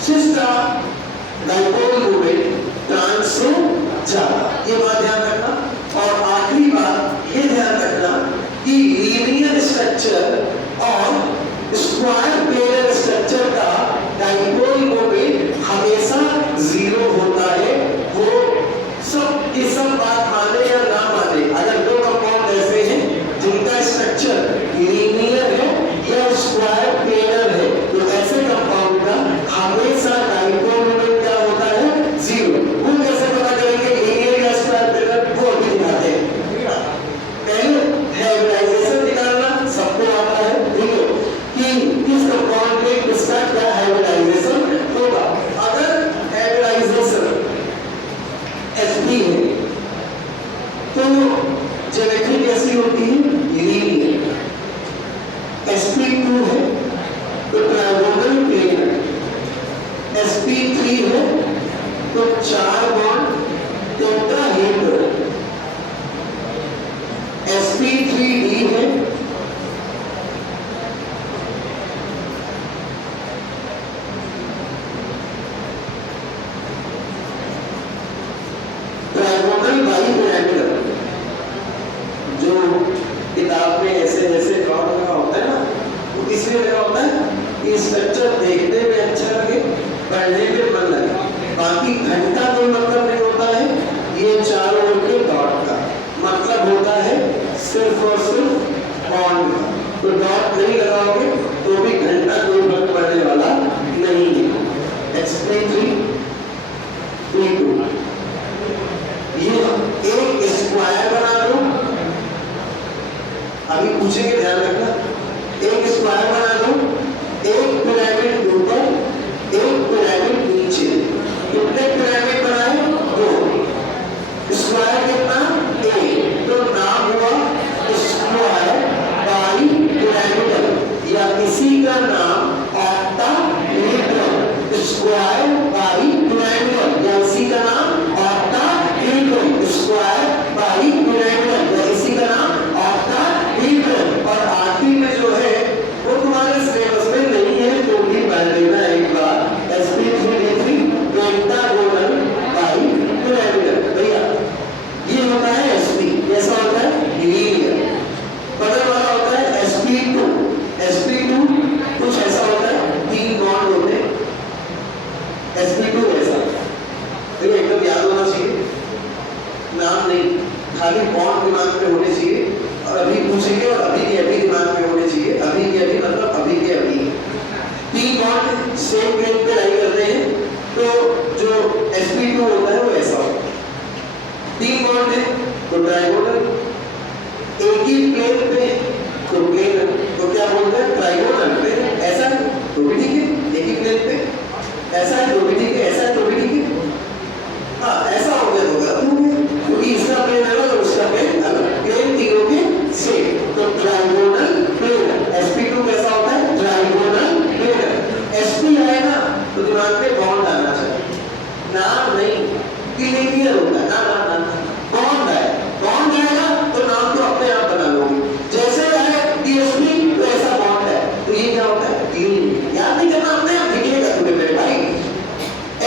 सिस्टम डाइपोल मोमेंट ट्रांस से ज्यादा, ये बात ध्यान रखना। और आखिरी बात ये ध्यान रखना कि लीनियर स्ट्रक्चर और स्क्वायर प्लेनर स्ट्रक्चर का डाइपोल मोमेंट हमेशा जीरो होता है। वो सब की सब बात माने या ना माने, अगर दो कंपाउंड ऐसे हैं जिनका स्ट्रक्चर लीनियर है या स्क्वायर प्लेनर है, तो ऐसे कंपाउंड का हमेशा डाइपोल मोमेंट क्या होता है? जीरो। वो कैसे पता करेंगे लीनियर या स्क्वायर प्लेनर? वो अभी दिखाते हैं। पहले हाइब्रिडाइजेशन निकालना सबको आता है, ठीक है, कि किस कंपाउंड में किसका क्या हाइब्रिडाइजेशन होगा। अगर हाइब्रिडाइजेशन Sp है तो ज्योमेट्री कैसी होती है? लीनियर। Sp2 sp3d है, ट्राइगोनल बाइपिरामिडल। जो किताब में ऐसे जैसे ड्रॉ लगा होता है ना, वो इसलिए लगा होता है कि स्ट्रक्चर देखने में अच्छा लगे, पढ़ने में मन लगे। बाकी घंटा कोई मतलब नहीं होता है, ये चारों ओर के डॉट का मतलब होता है सिर्फ और सिर्फ बॉन्ड का। तो डॉट नहीं लगाओगे तो भी घंटा कोई फर्क पड़ने वाला नहीं है। sp3 p2 ये एक स्क्वायर बना दो, अभी पूछेंगे ध्यान रखना। एक स्क्वायर बना दो, एक पिरामिड ऊपर, एक पिरामिड नीचे। कितने पिरामिड बनाए? दो। स्क्वायर कितना? एक। तो नाम हुआ स्क्वायर बाइपिरामिडल, या इसी का नाम ऑक्टाहेड्रल। स्क्वायर बाइपिरामिडल या इसी का नाम ऑक्टाहेड्रल। स्क्वायर बाइपिरामिडल या इसी का नाम ऑक्टाहेड्रल। और आखिरी में जो है वो तुम्हारे सिलेबस में नहीं है, तो भी पढ़ लेना एक बार। sp3d3 pentagonal bipyramidal. भैया ये होता है sp, कैसा होता है? लीनियर। बगल वाला होता है sp2। sp2 कुछ ऐसा होता है, तीन बॉन्ड होते हैं। sp2 ऐसा, तो एकदम याद होना चाहिए, नाम नहीं, खाली बॉन्ड दिमाग में होने चाहिए। और अभी पूछेंगे और अभी के अभी दिमाग में होने चाहिए। अभी के अभी मतलब अभी के अभी। तीन बॉन्ड सेम प्लेन पे लाई करते हैं, तो जो sp2 होता है वो ऐसा होता है। तीन बॉन्ड है तो ट्राइगोनल, एक ही प्लेन पे तो प्लेन, तो क्या बोलते हैं? Trigonal plane. ऐसा है तो भी ठीक है, एक ही प्लेन पे। ऐसा है तो भी ठीक है, ऐसा है तो भी ठीक है। हाँ, ऐसा हो गया तो गलत हो गया, क्योंकि इसका प्लेन अलग और उसका प्लेन अलग। प्लेन तीनों के सेम, तो ट्राइगोनल प्लेन। sp2 कैसा होता है? Trigonal plane. sp है ना, तो दिमाग में बॉन्ड आना चाहिए, नाम नहीं कि लीनियर होता है। ना ना ना, बॉन्ड है। बॉन्ड आएगा तो नाम तो अपने आप बना लोगे। जैसे है dsp तो ऐसा बॉन्ड है, तो ये क्या होता है? लीनियर। याद नहीं करना, अपने आप दिखेगा तुम्हें मेरे भाई।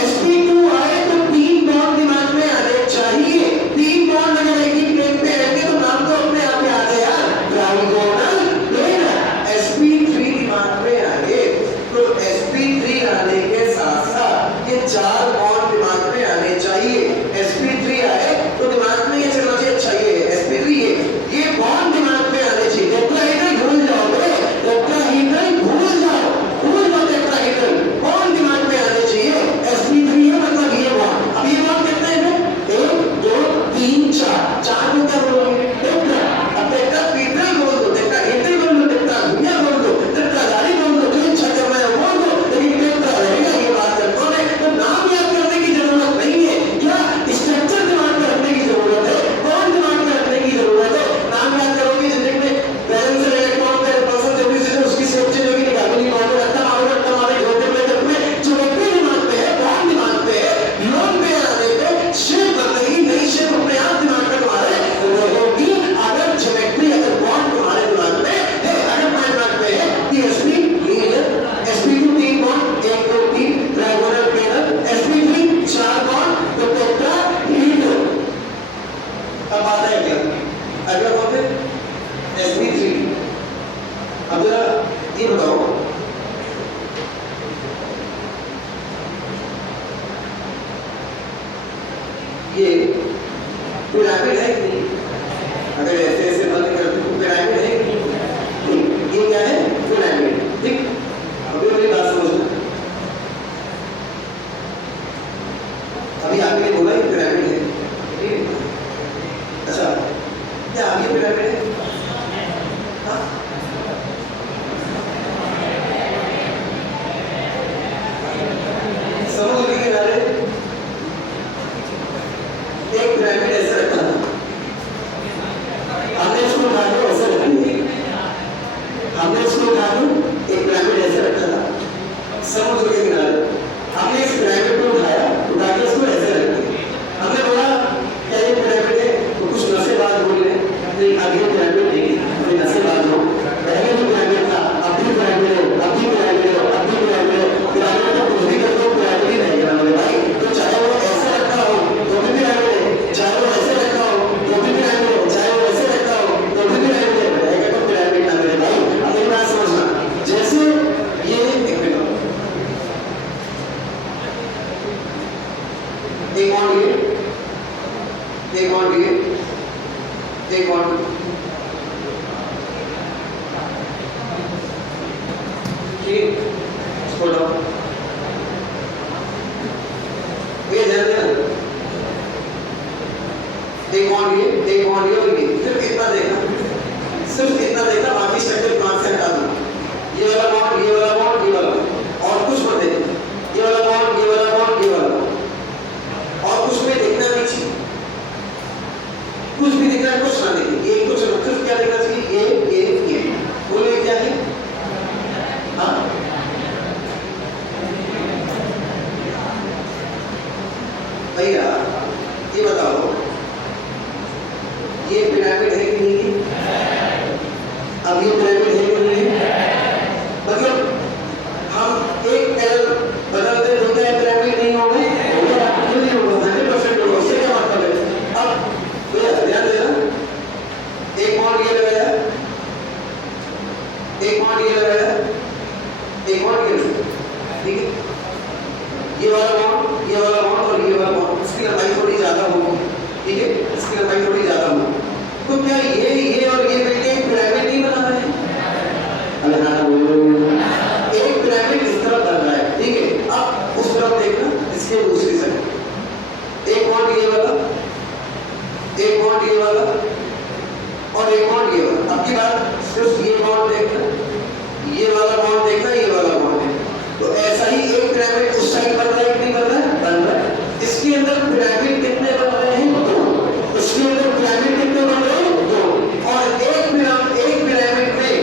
sp2 आए तो तीन बॉन्ड दिमाग में आने चाहिए। तीन बॉन्ड अगर एक ही प्लेन पे रहेंगे तो नाम तो अपने आप याद है यार, ट्राइगोनल प्लेन। sp3 दिमाग में आए तो sp3 आने के साथ साथ ये चार बॉन्ड दिमाग में आने चाहिए। sp3 आए तो दिमाग में ये चलना चाहिए, अच्छा ये sp3 ये बॉन्ड दिमाग में आने चाहिए। टेट्राहेड्रल भूल जाओगे, टेट्राहेड्रल भूल जाओ, भूल जाओ टेट्राहेड्रल, बॉन्ड दिमाग में आने चाहिए। sp3 है मतलब ये बॉन्ड। अब ये बॉन्ड कितने हैं? 1 2 3 4। चार को क्या बोलोगे? टेट्रा। अब टेट्राहेड्रल बोल दो, टेट्राहेड्रल बोल दो, टेट्रागोनिया बोल दो, टेट्रागारी बोल दो, जो इच्छा करना है बोल दो, लेकिन टेट्रा रहेगा। ये बात करते हैं तो नाम याद करने की जरूरत नहीं है, क्या स्ट्रक्चर दिमाग में रखने की जरूरत है, बॉन्ड दिमाग में रखने की जरूरत है। नाम याद करोगे जिंदगी में बैलेंस इलेक्ट्रॉन पे पर्सन जो भी उसकी सेफ चेंज होगी, निकालनी पड़ेगी, रखता मारोगे जोड़ने में तक में जो व्यक्ति दिमाग पे है, बॉन्ड दिमाग पे है, लोन पे आने पे शेप बदलेगी नहीं, शेप अपने आप दिमाग में तुम्हारे रहेगी। अगर ज्योमेट्री, अगर बॉन्ड तुम्हारे दिमाग में है, अगर तुम्हारे दिमाग में है कि sp लीनियर, sp2 तीन बॉन्ड, 1 2 3 ट्राइगोनल प्लेन, sp3 चार बॉन्ड तो टेट्राहेड्रल। अब आता है अगला कौन है? sp3। अब जरा ये बताओ, ये पिरामिड है कि नहीं? अगर ऐसे ऐसे बंद करते तो पिरामिड है कि नहीं? ये क्या है? पिरामिड। ठीक, अभी मेरी बात समझना। अभी आपने बोला ये पिरामिड है, ठीक है? अच्छा, क्या अभी पिरामिड है? हाँ? समझ लीजिए नारे, एक पिरामिड ऐसे रखा था, हमने इसको उठा के ऐसे रख दिया। हमने इसको उठा के एक पिरामिड ऐसे रखा था, समझ लीजिए किनारे। हमने इस पिरामिड को उठाया, उठा के इसको ऐसे रख दिया। हमने बोला क्या ये पिरामिड है? तो कुछ नशे बात बोल रहे हैं, नहीं अभी पिरामिड नहीं एक बॉन्ड ठीक छोड़ो ये ध्यान देना एक बॉन्ड ये और ये सिर्फ इतना देखना बाकी स्ट्रक्चर दिमाग से हटा दो ये वाला बॉन्ड ये वाला बॉन्ड ये वाला और कुछ मत देखना ये वाला बॉन्ड ये वाला बॉन्ड ये वाला और कुछ में देखना नहीं चाहिए कुछ भी देखना है कुछ ना देखिए ये कुछ सिर्फ क्या देखना चाहिए ये बोले क्या है हाँ भैया ये बताओ ये पिरामिड है कि नहीं अब ये पिरामिड है कि नहीं मतलब हम एक एल बदलते तो क्या पिरामिड नहीं होगा क्यों नहीं होगा 100% होगा उससे क्या मतलब है अब तो ध्यान देना एक बॉन्ड ये लगाया एक बॉन्ड ये लगाया एक बॉन्ड ये ठीक है ये वाला बॉन्ड और ये वाला बॉन्ड इसकी लंबाई थोड़ी ज्यादा होगी ठीक है इसकी लंबाई थोड़ी ज्यादा होगी तो क्या ये और ये मिलके एक पिरामिड नहीं बना रहे हैं अरे हाँ बोलो एक पिरामिड इस तरफ बन रहा है ठीक है अब उस तरफ देखना इसके दूसरी साइड एक बॉन्ड ये वाला एक बॉन्ड ये वाला और एक बॉन्ड ये वाला अब की बात सिर्फ ये बॉन्ड देखना ये वाला बॉन्ड देखना ये वाला बॉन्ड देखना तो ऐसा ही एक पिरामिड उस साइड बन रहा है कि नहीं बन रहा है इसके अंदर पिरामिड कितने बन रहे हैं दो इसके अंदर पिरामिड कितने बन रहे हैं दो और एक पिरामिड में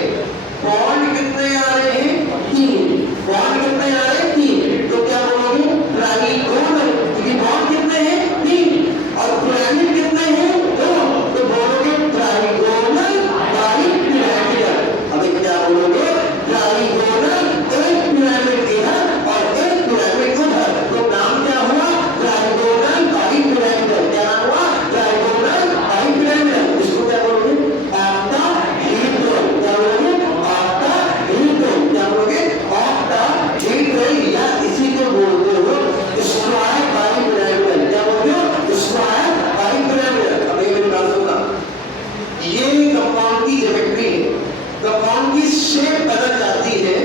बॉन्ड कितने आ रहे हैं तीन बॉन्ड कितने आ रहे हैं तीन तो क्या बोलोगे ट्राइगोनल क्योंकि बॉन्ड कितने हैं तीन और पिरामिड कितने हैं दो तो बोलोगे ट्राइगोनल बाइपिरामिडल अबे क्या बोलोगे ट्राइगोनल एक पिरामिड इधर और एक पिरामिड उधर तो नाम क्या हुआ ट्राइगोनल बाइपिरामिडल क्या नाम हुआ ट्राइगोनल बाइपिरामिडल इसको क्या बोलोगे ऑक्टाहेड्रल क्या बोलोगे ऑक्टाहेड्रल क्या बोलोगे ऑक्टाहेड्रल या इसी को बोलते हो स्क्वायर बाइपिरामिडल क्या बोलते हो स्क्वायर बाइपिरामिडल अब ये मेरी बात सुनना ये कंपाउंड की ज्योमेट्री है कंपाउंड की शेप बदल जाती है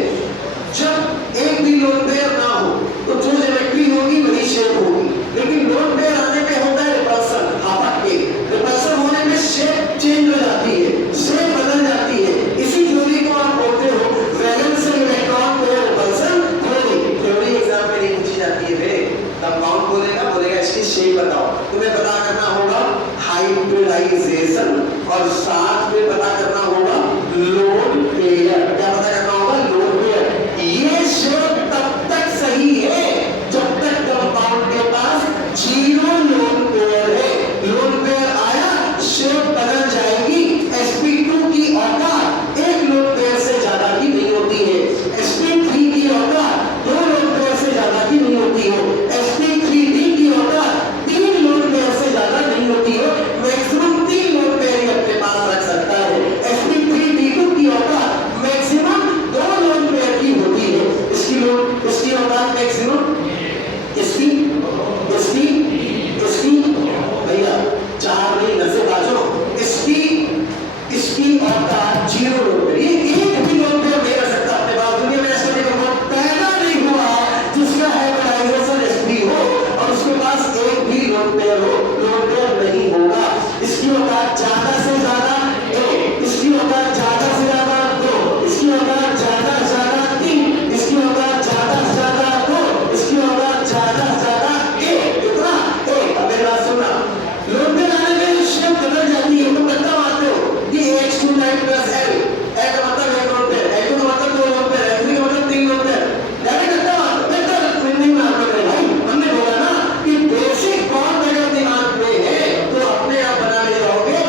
जब एक भी लोन पेयर ना हो तो जो ज्योमेट्री होगी वही शेप होगी लेकिन लोन पेयर आने पे होता है रिपल्सन आपस के रिपल्सन होने में शेप चेंज हो जाती है शेप बदल जाती है इसी थ्योरी को आप बोलते हो valence electron pair repulsion theory theory exam में नहीं पूछी जाती है रे कंपाउंड बोलेगा इसकी शेप बताओ तुम्हें पता करना होगा हाइब्रिडाइजेशन और साथ में पता करना होगा लोन पेयर क्या पता करना होगा लोन पेयर ये शेप तब तक सही है जब तक कंपाउंड के पास जीरो लोन पेयर है लोन पेयर आया शेप बदल जाएगी sp2 की औकात एक लोन पेयर से ज्यादा की नहीं होती है sp3 की औकात दो लोन पेयर से ज्यादा की नहीं होती है sp3d की औकात तीन लोन पेयर से ज्यादा नहीं होती है मैक्सिमम तीन लोन पेयर ही अपने पास रख सकता है sp3d2 की औकात मैक्सिमम दो लोन पेयर की होती है इसकी औकात मैक्सिमम इसकी भैया चार नहीं नसे बाजो इसकी औकात जीरो लोन पेयर ये एक भी लोन पेयर नहीं रख सकता अपने पास दुनिया में ऐसा नहीं पैदा नहीं हुआ जिसका हाइब्रिडाइजेशन sp हो और उसके पास एक भी लोन पेयर हो लोन पेयर नहीं होगा इसकी औकात ज्यादा से ज्यादा एक इसकी औकात ज्यादा से ज्यादा दो इसकी औकात ज्यादा से ज्यादा तीन इसकी औकात ज्यादा से ज्यादा दो इसकी औकात ज्यादा से ज्यादा एक इतना एक अब मेरी बात सुनना लोन पेयर आने में शेप बदल जाती है तुम कितना मानते हो कि x29 प्लस l l का मतलब एक लोन पेयर l का मतलब दो लोन पेयर l का मतलब तीन लोन पेयर डायरेक्ट कितना मानते हो नहीं मानते भाई हमने बोला ना कि बेसिक बॉन्ड अगर दिमाग में है तो अपने आप बना ले जाओगे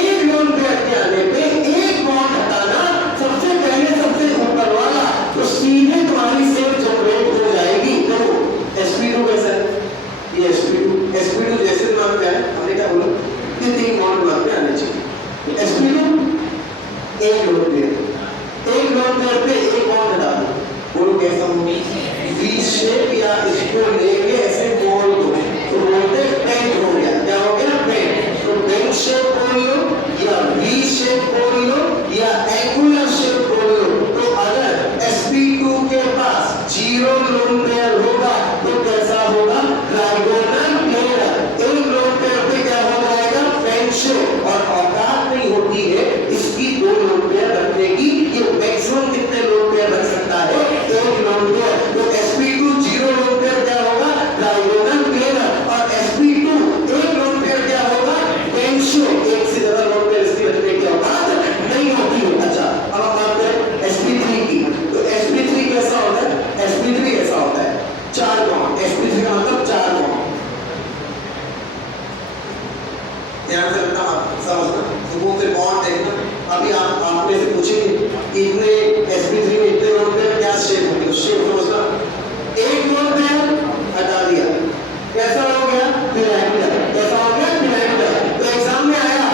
एक लोन पेयर के आने पे एक बॉन्ड हटाना सबसे पहले सबसे ऊपर वाला तो सीधे तुम्हारी सेल जनरेट हो जाएगी देखो sp2 कैसा है ये sp2 जैसे दिमाग में है हमने क्या बोला कि तीन बॉन्ड दिमाग में आने चाहिए sp2 एक लोन पेयर पे एक बॉन्ड हटा दो बोलो कैसा वी शेप या इसको लेके ऐसे मोड़ दो तो बोलते हैं पेंट हो गया क्या हो गया पेंट तो पेंट शेप बोल लो और औकात नहीं होती है इसकी 2 लोन पेयर रखने की। ये मैक्सिमम कितने लोन पेयर रख सकता है? 1 लोन पेयर। तो sp2 0 लोन पेयर क्या होगा? Trigonal pair. और sp2 1 लोन पेयर क्या होगा? टेंशन। एक से ज्यादा लोन पेयर इसकी रखने की औकात नहीं होती है। अच्छा, अब हम बात करें sp3 की। तो sp3 कैसा होता है? sp3 ऐसा होता है 4 बॉन्ड। sp3 का मतलब 4 बॉन्ड। ध्यान से रखना, समझना, सपोज से बॉन्ड देखना। अभी आप में से पूछेंगे कि इतने sp3 में इतने लोन पेयर क्या शेप होंगे, शेप समझना। एक लोन पेयर हटा दिया, कैसा हो गया? पिरामिडल। कैसा हो गया? पिरामिडल। तो एग्जाम में आया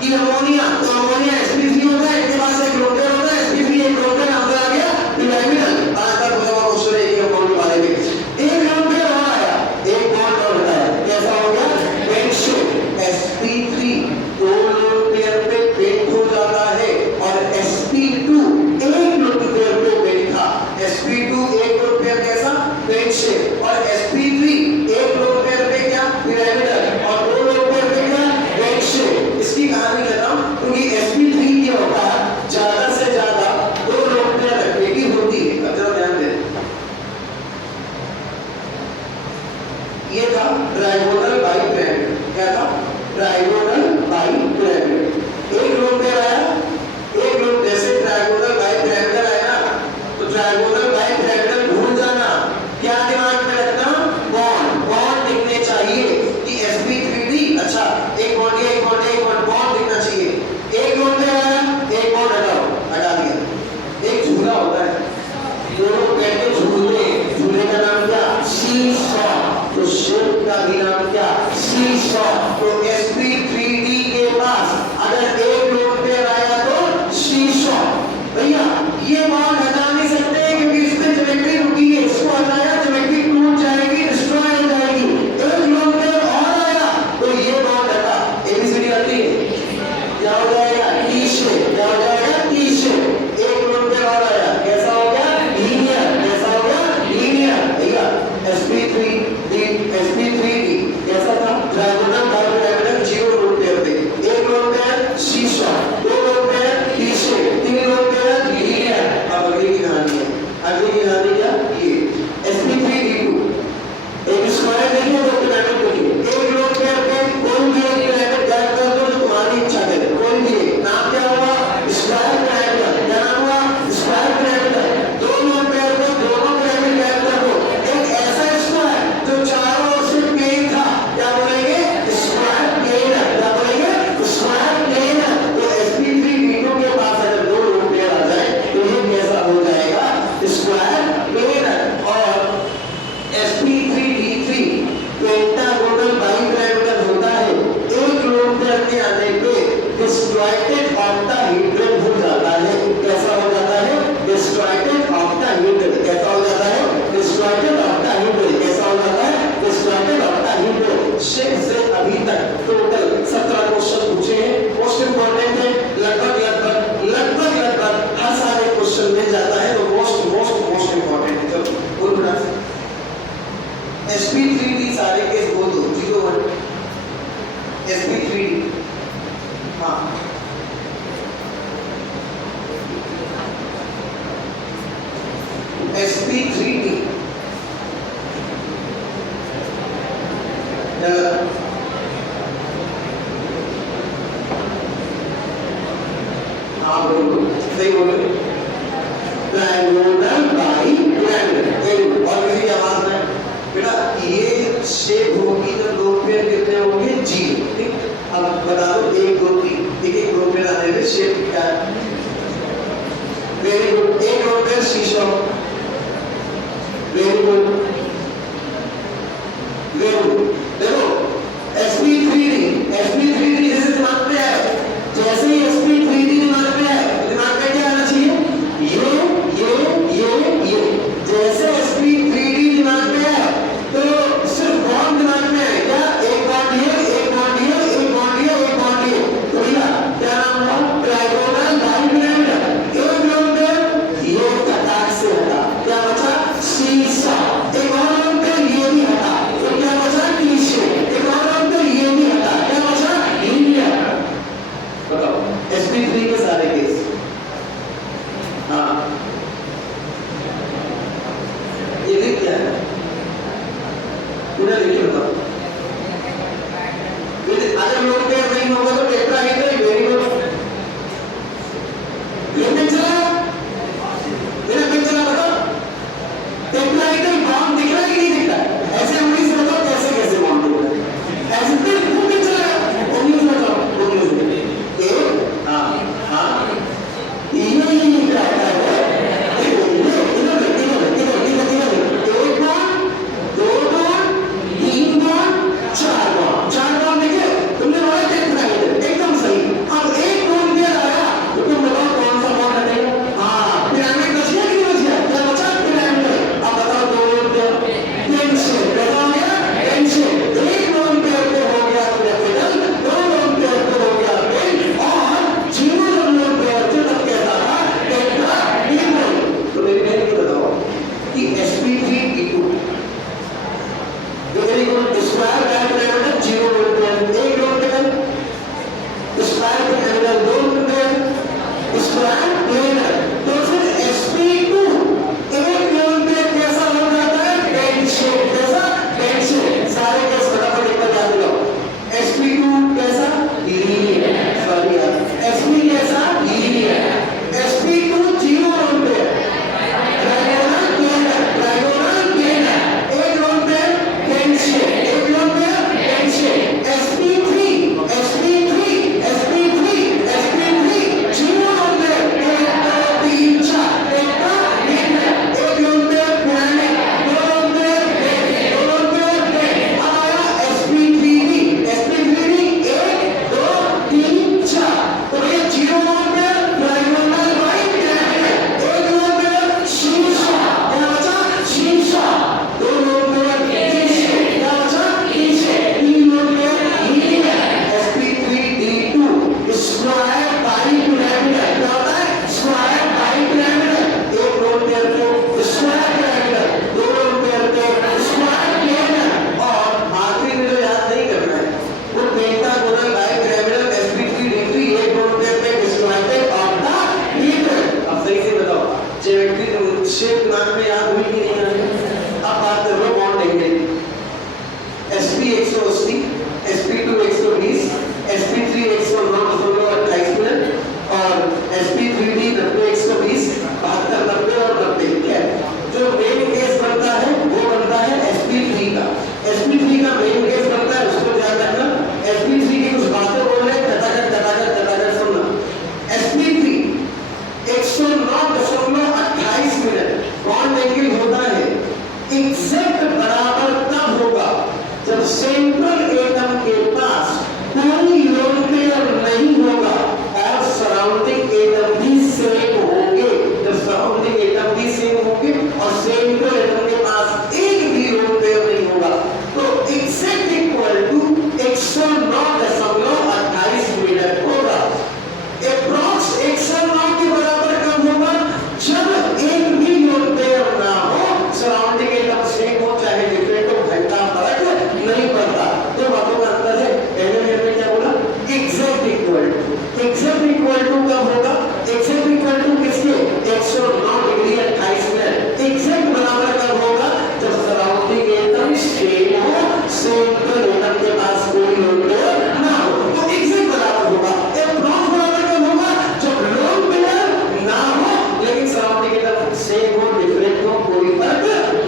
कि अमोनिया, तो अमोनिया sp3 होता है, इनके पास एक लोन पेयर होता है, sp3 एक लोन पेयर, आंसर आ गया पिरामिडल। आज तक मुझे वो क्वेश्चन है कि अमोनिया वाले में एक लोन पेयर और आया, एक बॉन्ड और हटाया, कैसा हो गया? पेंशन। sp3 2 लोन पेयर पे पेंट हो जाता है और sp2 एक लोन पेयर पे पेंट था। sp2 एक लोन पेयर कैसा? पेंशन। और sp3 एक लोन पेयर पे क्या? पिरामिडल। और 2 लोन पेयर पे क्या? पेंशन। इसकी कहानी बताऊं, क्योंकि sp3 की औकात ज्यादा से ज्यादा 2 लोन पेयर रखने की होती है। अब जरा ध्यान दें, ये था ट्राइगोनल बाइपिरामिड। क्या था? ट्राइगोनल बाइपिरामिड। एक लोन पेयर आया, एक लोन, जैसे ट्राइगोनल बाइपिरामिडल आया ना, तो ट्राइगोनल बाइपिरामिडल भूल जाना, क्या दिमाग में रखना? बॉन्ड। बॉन्ड दिखने चाहिए कि sp3d। अच्छा, एक बॉन्ड, एक बॉन्ड, एक बॉन्ड, बॉन्ड दिखना चाहिए। एक लोन पेयर आया, एक बॉन्ड हटाओ, हटा दिया। एक झूला होता है, दोनों कहते झूले, झूले का नाम क्या? सीसॉ। तो शिप का भी नाम क्या? सीसॉ। तो sp3d के पास अगर एक लोन पेयर आया तो सीसॉ। भैया ये बॉन्ड हटा नहीं सकते क्योंकि इसमें ज्योमेट्री रुकी है, इसको हटाया ज्योमेट्री टूट जाएगी, डिस्ट्रॉय हो जाएगी। एक लोन पेयर और आया तो ये बॉन्ड हटा, एबीसीडी आती है, क्या हो जाएगा? T shape. क्या हो जाएगा? T shape. एक लोन पेयर और आया, कैसा हो गया? लीनियर। कैसा हो गया? लीनियर। भैया sp3d कैसा था? ट्राइगोनल बाइपिरामिडल 0 लोन पेयर थे। एक lone pair seesaw, 2 lone pair T shape, 3 lone pair linear. अब अगली की कहानी है। अगली की कहानी क्या? ये sp3d2 एक स्क्वायर देखिए, 2 पिरामिड देखिए। एक लोन पेयर पे कोई भी एक पिरामिड गायब कर दो जो तुम्हारी इच्छा करे, कोई भी एक। नाम क्या हुआ? Square pyramid. क्या नाम हुआ? Square pyramid. 2 लोन पेयर पे दोनों पिरामिड गायब कर दो, एक ऐसा स्क्वायर जो चारों ओर से प्लेन था, क्या बोलेंगे? Square plane. क्या बोलेंगे? Square plane. तो sp3d2 के पास अगर 2 लोन पेयर आ जाए तो ये कैसा हो जाएगा? Square plane. और sp3d3 पेंटागोनल बाइपिरामिडल होता है। एक लोन पेयर के आने पे डिस्ट्रॉयटेड ऑक्टाहेड्रल हो जाता है। कैसा हो जाता है? डिस्ट्रॉयटेड ऑक्टाहेड्रल। कैसा हो जाता है? डिस्ट्रॉयटेड ऑक्टाहेड्रल। कैसा हो जाता है? डिस्ट्रॉयटेड ऑक्टाहेड्रल। शेप से अभी तक टोटल 17 क्वेश्चन पूछे हैं। मोस्ट इंपॉर्टेंट है, लगभग हर साल एक क्वेश्चन मिल जाता है, तो मोस्ट इंपॉर्टेंट है। चलो बोल बना sp3d सारे केस बोल दो, 0 1 sp3d। हाँ, sp3d हाँ बोलो, सही बोलो। ट्राइगोनल बाइपिरामिड। और किसी की आवाज में बेटा ये शेप होगी तो लोन पेयर कितने होंगे? 0। ठीक, अब बता दो 1 2 3। एक लोन पेयर आने में शेप क्या है? Very good. एक lone pair seesaw. Very good, very good. देखो sp3d जैसे दिमाग में है, जैसे ही sp3d दिमाग में है, दिमाग में क्या आना चाहिए? ये। जैसे sp3d दिमाग में है तो सिर्फ बॉन्ड दिमाग में है। क्या? एक बॉन्ड ये, एक बॉन्ड ये, एक बॉन्ड ये, एक बॉन्ड ये। तो भैया क्या नाम हुआ? Trigonal bipyramidal. एक लोन पेयर ये कटार से हटा parallel lone pair square planar. तो फिर sp2 एक लोन पेयर कैसा हो जाता है? Bent shape. कैसा? Bent shape. सारे केस फटाफट एक बार याद लो। sp2 कैसा? लीनियर। सॉरी यार, sp कैसा? Linear. sp2 zero lone pair triangular planar. Triangular planar एक लोन पेयर पेन शेप। एक lone pair bent shape. sp3 sp3 sp3 sp3 zero lone pair 1 2 3 4 एक लोन पेयर पिरामिड। दो lone pair bent. दो lone pair bent. आया sp3d। sp3d 1 2 3 4। तो ये zero lone pair triangular by pyramid. एक lone pair शीशा। क्या बचा? शीशा। दो लोन पेयर शीशे। क्या बचा? शीशे। तीन lone pair linear. sp3d2 square by pyramid. क्या होता है? Square by pyramid. एक लोन पेयर पे स्क्वायर पिरामिड। दो लोन पेयर पे स्क्वायर प्लेनर। और आखिरी में जो याद नहीं करना है वो पेंटागोनल बाई पिरामिडल sp3d3 एक लोन पेयर पे डिस्क्वाइटेड ऑफ द हीटर। अब सही से बताओ, ज्योमेट्री शेप दिमाग में याद हुई कि नहीं याद? अब बात कर लो bond angle. sp 180, sp2 120, sp3 109.28 minute और sp3d 90 120 72 90 और 90। ठीक है, जो मेन केस बनता है वो बनता है sp3 का। sp3 का मेन केस बनता है, उसको ध्यान रखना। sp3 की कुछ बातें बोल रहे हैं, कटाकट सुनना। sp3 109.28 मिनट बॉन्ड एंगल होता है। एग्जैक्ट बराबर तब होगा जब सेंट्रल एटम के पास कोई लोन पेयर नहीं होगा और सराउंडिंग एटम भी सेम होंगे। जब सराउंडिंग एटम भी सेम होंगे और सेंट्रल एटम के पास एक भी लोन पेयर नहीं होगा तो एग्जैक्ट इक्वल टू 109.28 मिनट होगा। अप्रॉक्स 109 के बराबर कब होगा? जब एक भी लोन पेयर ना हो, सराउंडिंग एटम सेम हो चाहे डिफरेंट हो, घंटा फर्क नहीं पड़ता। दो बातों का अंतर है। पहले मैंने क्या बोला? एग्जैक्ट इक्वल टू कब होगा? एग्जैक्ट इक्वल टू किसके? 109 डिग्री 28 मिनट। एग्जैक्ट बराबर कब होगा? जब सराउंडिंग एटम सेम हो, सेंट्रल एटम के पास कोई लोन पेयर ना हो, तो एग्जैक्ट बराबर होगा। अप्रॉक्स बराबर कब होगा? जब लोन पेयर ना हो लेकिन सराउंडिंग एटम सेम हो, डिफरेंट हो, कोई फर्क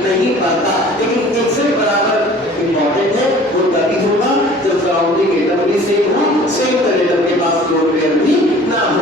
नहीं पड़ता। लेकिन एग्जैक्ट बराबर इंपॉर्टेंट है, वो तभी होगा जब सराउंडिंग एटम भी सेम हो, सेंट्रल एटम के पास लोन पेयर भी ना हो।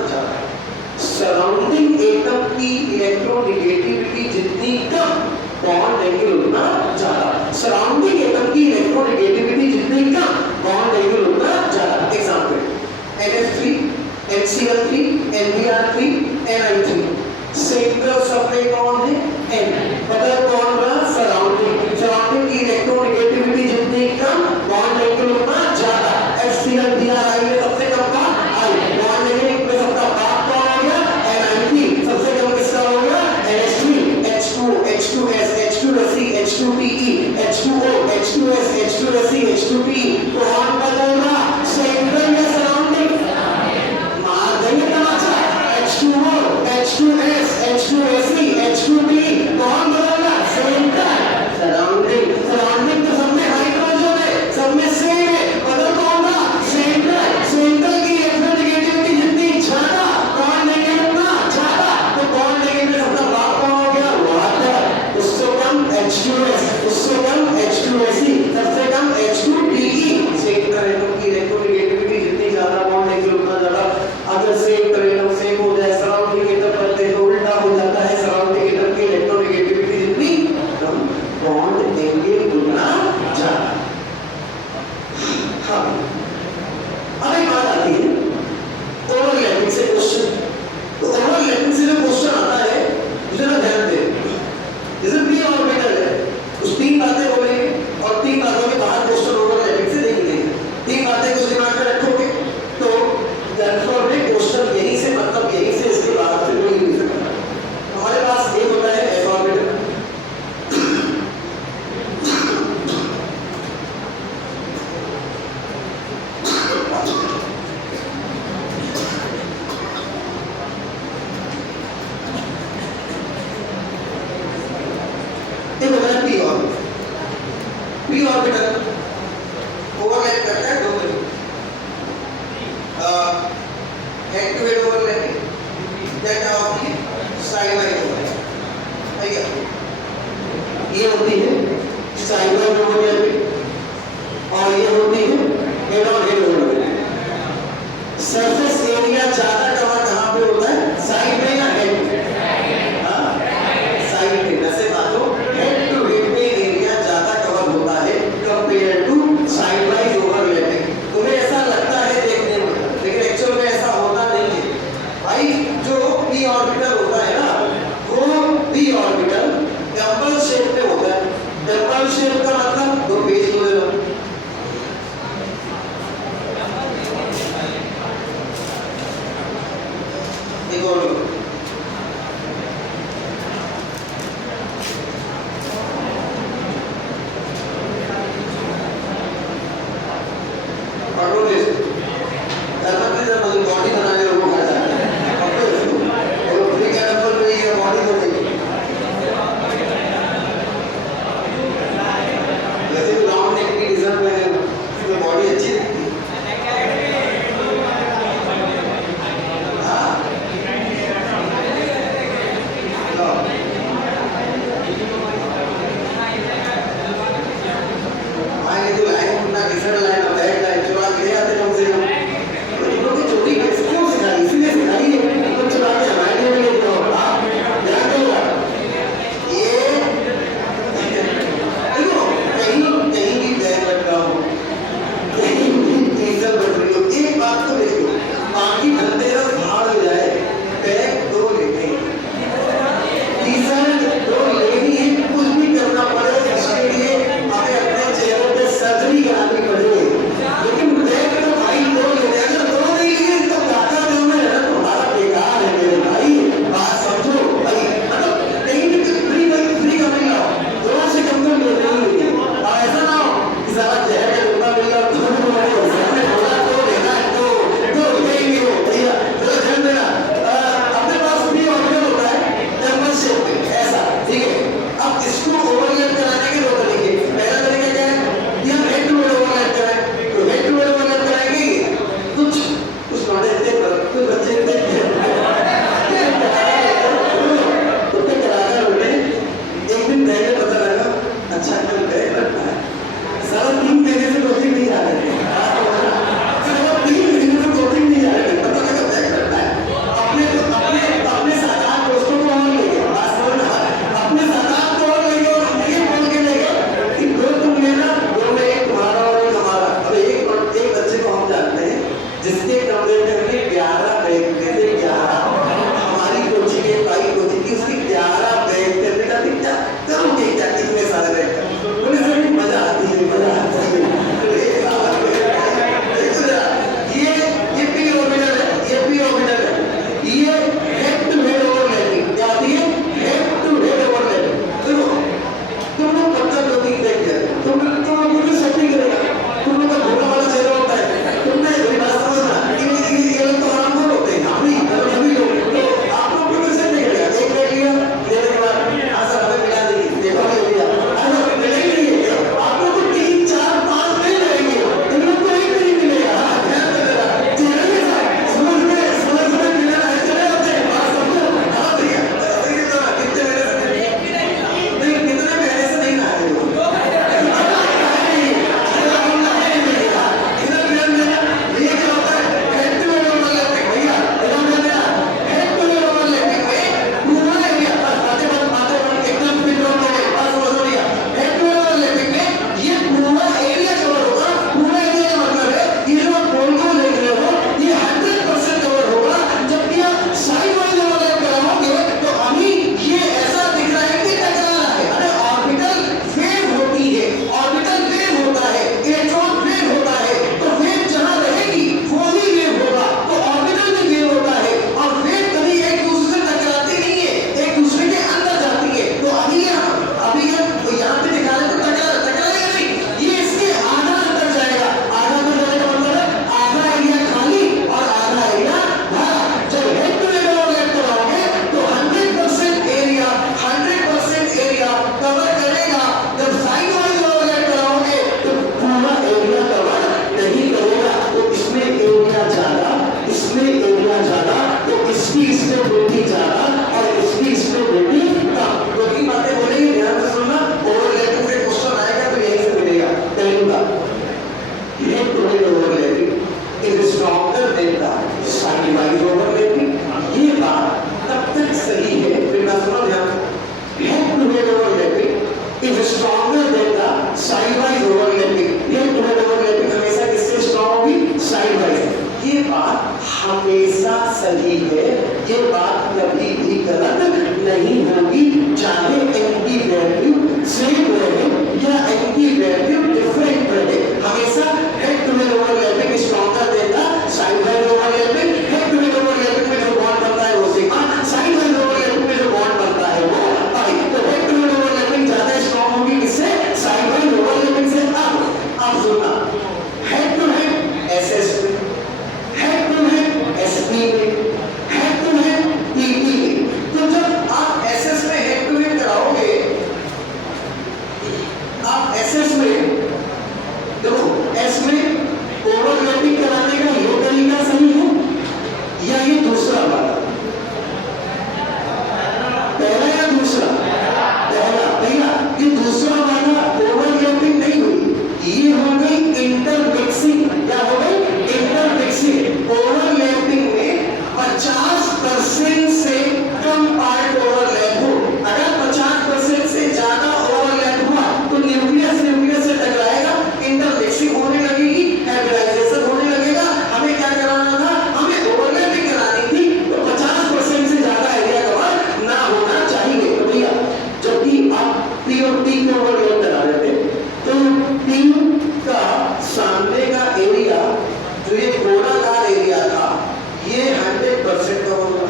उतना ज्यादा। सराउंडिंग एटम की इलेक्ट्रोनेगेटिविटी जितनी कम, बॉन्ड एंगल उतना ज्यादा। सराउंडिंग एटम की इलेक्ट्रोनेगेटिविटी जितनी कम, बॉन्ड एंगल उतना ज्यादा। Example NF3, NCl3, NBr3, Ni3। Central supply कौन है? N। बदल कौन रहा? सराउंडिंग। सराउंडिंग की इलेक्ट्रोनेगेटिविटी जितनी कम, बॉन्ड एंगल उतना ज्यादा। HCl Bri में सबसे कम का I, बॉन्ड एंगल में सबका बाप कौन हो गया? Ni3। सबसे कम किसका हो गया? NH3, H2, H2S, H2Se, H2Pe, H2O, H2S, H2Se, H2Pe। कौन बदल रहा? सेंट्रल या सराउंडिंग? मार देंगे तमाचा। H2O, H2S, H2Se, H2Pe। कौन बदल रहा? सेंट्रल। सराउंडिंग। सराउंडिंग तो सब में हाइड्रोजन है, सब में सेम है। बदल कौन रहा? सेंट्रल। सेंट्रल की इलेक्ट्रोनेगेटिविटी जितनी ज्यादा, बॉन्ड एंगल उतना ज्यादा। तो बॉन्ड एंगल में सबका बाप कौन हो गया? वाटर। उससे कम H2S, उससे कम H2Se, सबसे कम H2Pe। सेंट्रल एटम की इलेक्ट्रोनेगेटिविटी जितनी ज्यादा, बॉन्ड एंगल उतना ज्यादा। अगर सेंट्रल एटम सेम हो जाए, सराउंडिंग एटम करते हैं तो उल्टा हो जाता है। सराउंडिंग एटम की इलेक्ट्रोनेगेटिविटी जितनी कम, बॉन्ड एंगल उतना ज्यादा। हाँ, अब एक बात आती है ओवरलैपिंग से क्वेश्चन। तो ओवरलैपिंग से जो क्वेश्चन आता है, जरा ध्यान दें। जैसे p ऑर्बिटल है, उस तीन बातें बोलेंगे और तीन बातों के बाहर क्वेश्चन ओवरलैपिंग से देख लेंगे। तीन बातें कुछ दिमाग में रखोगे तो जनरल में क्वेश्चन यहीं से, मतलब यहीं से, इसके बाद से कोई नहीं सकता। हमारे पास एक होता है s ऑर्बिटल, एक होता है p orbital. p orbital overlap करता है दो में, head to head overlapping, delta of की साइड बाय ओवरलैपिंग। भैया ये होती है साइड बाय ओवरलैपिंग और ये होती है head on head overlapping. Surface area ज्यादा कवर कहां पे होता है? साइड में या हेड में? हाँ, साइड में। वैसे बातों हेड टू हेड में एरिया ज्यादा कवर होता है compare to side by overlapping. तुम्हें ऐसा लगता है देखने में, लेकिन एक्चुअल में ऐसा होता नहीं है भाई। जो p ऑर्बिटल होता है ना, वो p ऑर्बिटल डबल शेप में होता है। डबल शेप का सही है, ये बात कभी भी गलत नहीं होगी, चाहे इनकी वैल्यू सेम रहे या इनकी वैल्यू डिफरेंट रहे। हमेशा head to head overlapping stronger देता, side wise overlapping, head to head overlapping में जो बॉन्ड बनता है वो सिग्मा, साइड वाइज ओवरलैपिंग में जो बॉन्ड बनता है वो पाई। तो हेड टू हेड ओवरलैपिंग ज्यादा स्ट्रॉन्ग होगी किससे? साइड वाइज ओवरलैपिंग से। अब सुनना, हेड टू हेड एसएस में, हेड टू हेड एसपी में, हेड टू हेड पीपी में। तो जब आप एसएस में हेड टू हेड कराओगे, आप एसएस में देखो, एस में ओवरलैपिंग कराने का ये तरीका सही है या ये दूसरा वाला? पहला या दूसरा? पहला। ये दूसरा वाला ओवरलैपिंग नहीं हुई, ये हो गई इंटरमिक्सिंग। क्या हो गई? इंटरमिक्सिंग। ओवरलैपिंग में 50% से कम पार्ट ओवरलैप हो। अगर 50% से ज्यादा ओवरलैप हुआ तो न्यूक्लियस से टकराएगा, इंटरमिक्सिंग होने लगेगी, हाइब्रिडाइजेशन होने लगेगा। हमें क्या कराना था? हमें ओवरलैपिंग करानी थी, तो 50% से ज्यादा एरिया कवर ना होना चाहिए। तो भैया जबकि आप पी और टी को ओवरलैप करा रहे थे, तो टी का सामने का एरिया जो ये गोलाकार एरिया था, ये 100% कवर होगा।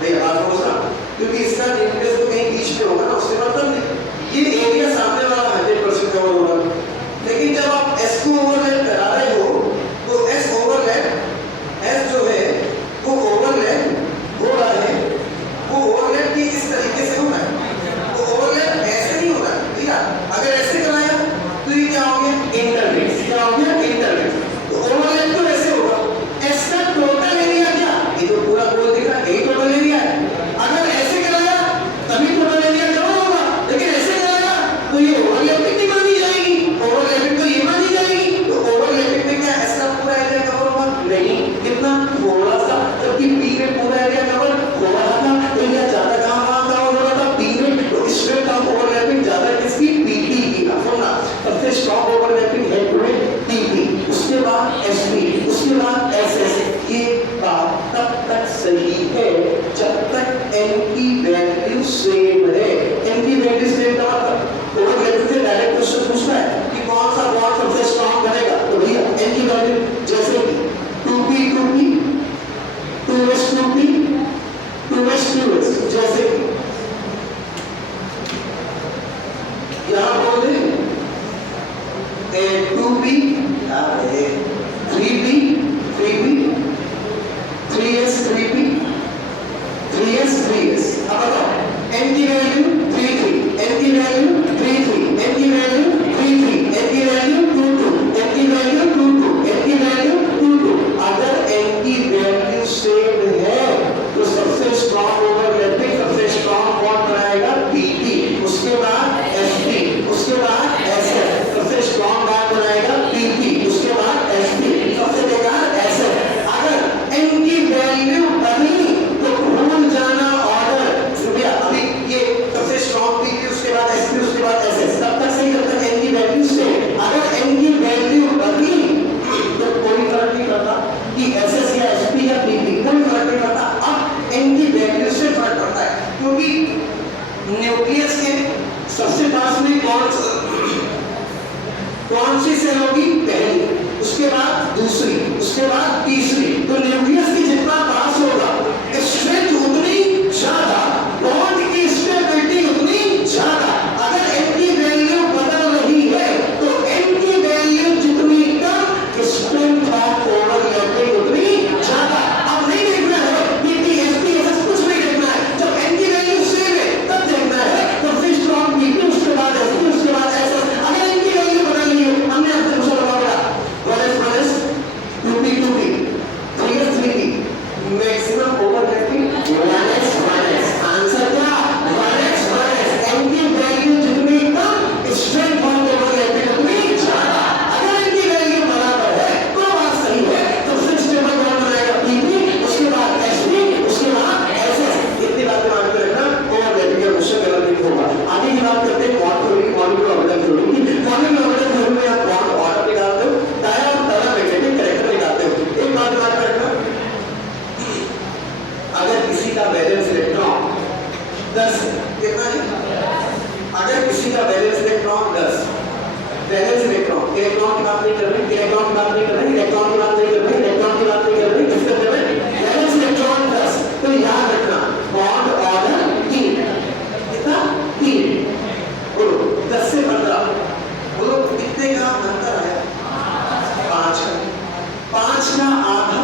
भैया बात होगा, क्योंकि इसका न्यूक्लियस तो कहीं बीच में होगा ना, उससे मतलब नहीं, ये एरिया सामने वाला 100% कवर होगा। लेकिन जब आप एस को ओवरलैप करा रहे हो, तो एस ओवरलैप, एस जो है वो ओवरलैप हो रहा है, वो ओवरलैप की इस तरीके से हो रहा है, वो ओवरलैप ऐसे नहीं हो रहा है भैया। अगर ऐसे कराया तो ये क्या हो गया? इंटरमिक्स। क्या हो गया? इंटरमिक्स। तो ओवरलैप तो ऐसे होगा, एस का टोटल एरिया क्या? ये जो पूरा गोल दिख रहा है, यही टोटल एरिया है। अगर ऐसे कराया तभी टोटल एरिया कवर होगा, लेकिन ऐसे कराया तो ये ओवरलैपिंग नहीं मानी जाएगी, ओवरलैपिंग तो ये मानी जाएगी। तो ओवरलैपिंग में क्या एस का पूरा एरिया कवर होगा? नहीं, कितना? थोड़ा सा। जबकि पी में पूरा एरिया कवर हो रहा था, एरिया ज्यादा कहां कवर हो रहा था? पी में। तो इसमें कम ओवरलैपिंग ज्यादा किसकी? पीटी की। सुनना, सबसे strong overlapping head to head PP, उसके बाद एसपी, उसके बाद एसएस। ये बात तब तक सही है जब तक एन की वैल्यू सेम है। एन की वैल्यू सेम का मतलब ओवरलैपिंग से डायरेक्ट क्वेश्चन पूछता है कि कौन सा बॉन्ड सबसे स्ट्रॉन्ग बनेगा। तो भैया एन की वैल्यू जैसे 2p 2p 2s 2p 2s 2s, जैसे यहां बोल दे 2p 3p 3p 3s 3p 3s 3s। अब बताओ n की वैल्यू 3 3, n की वैल्यू 3 3, n की वैल्यू 3 3, n की वैल्यू 2 2, n की वैल्यू 2 2, n की वैल्यू 2 2। अगर n की वैल्यू सेम है किसी का बैलेंस इलेक्ट्रॉन 10 कितना है? अगर किसी का balance electron 10, balance electron, electron की बात नहीं कर रहे, इलेक्ट्रॉन की बात नहीं कर रहे, इलेक्ट्रॉन की बात नहीं कर रहे, इलेक्ट्रॉन की बात नहीं कर रहे, किसका कर रहे? Balance electron 10। तो याद रखना बॉन्ड ऑर्डर 3, कितना? 3। बोलो 10 से 15, बोलो कितने का अंतर है? 5 का। 5 का आधा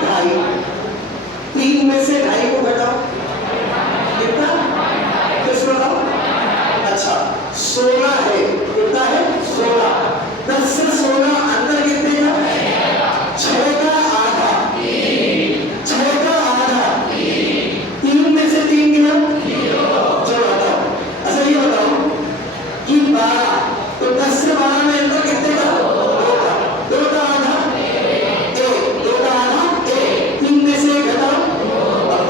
2.5, 3 में से 2.5 को घटाओ, कितना? किसको बताओ? अच्छा 16 है, कितना है? 16। 10 से 16 अंतर कितने का? 6 का आधा, 6 का आधा, 3 में से 3 गिना, चलो बताओ। अच्छा ये बताओ कि 12, तो 10 से 12 में अंतर कितने का? 2 का आधा 1, 2 का आधा 1, 3 में से घटाओ और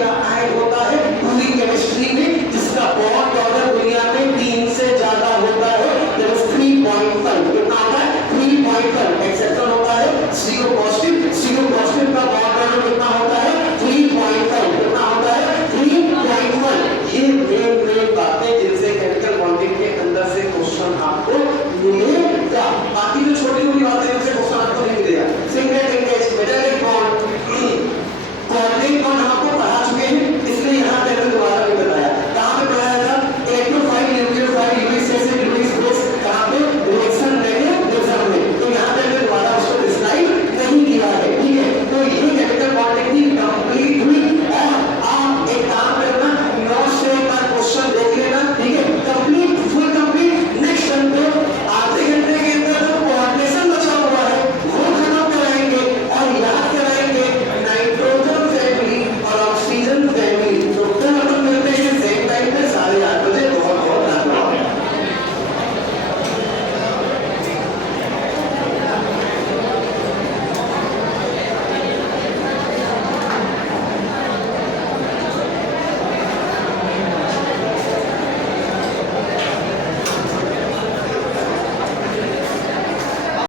देखिएगा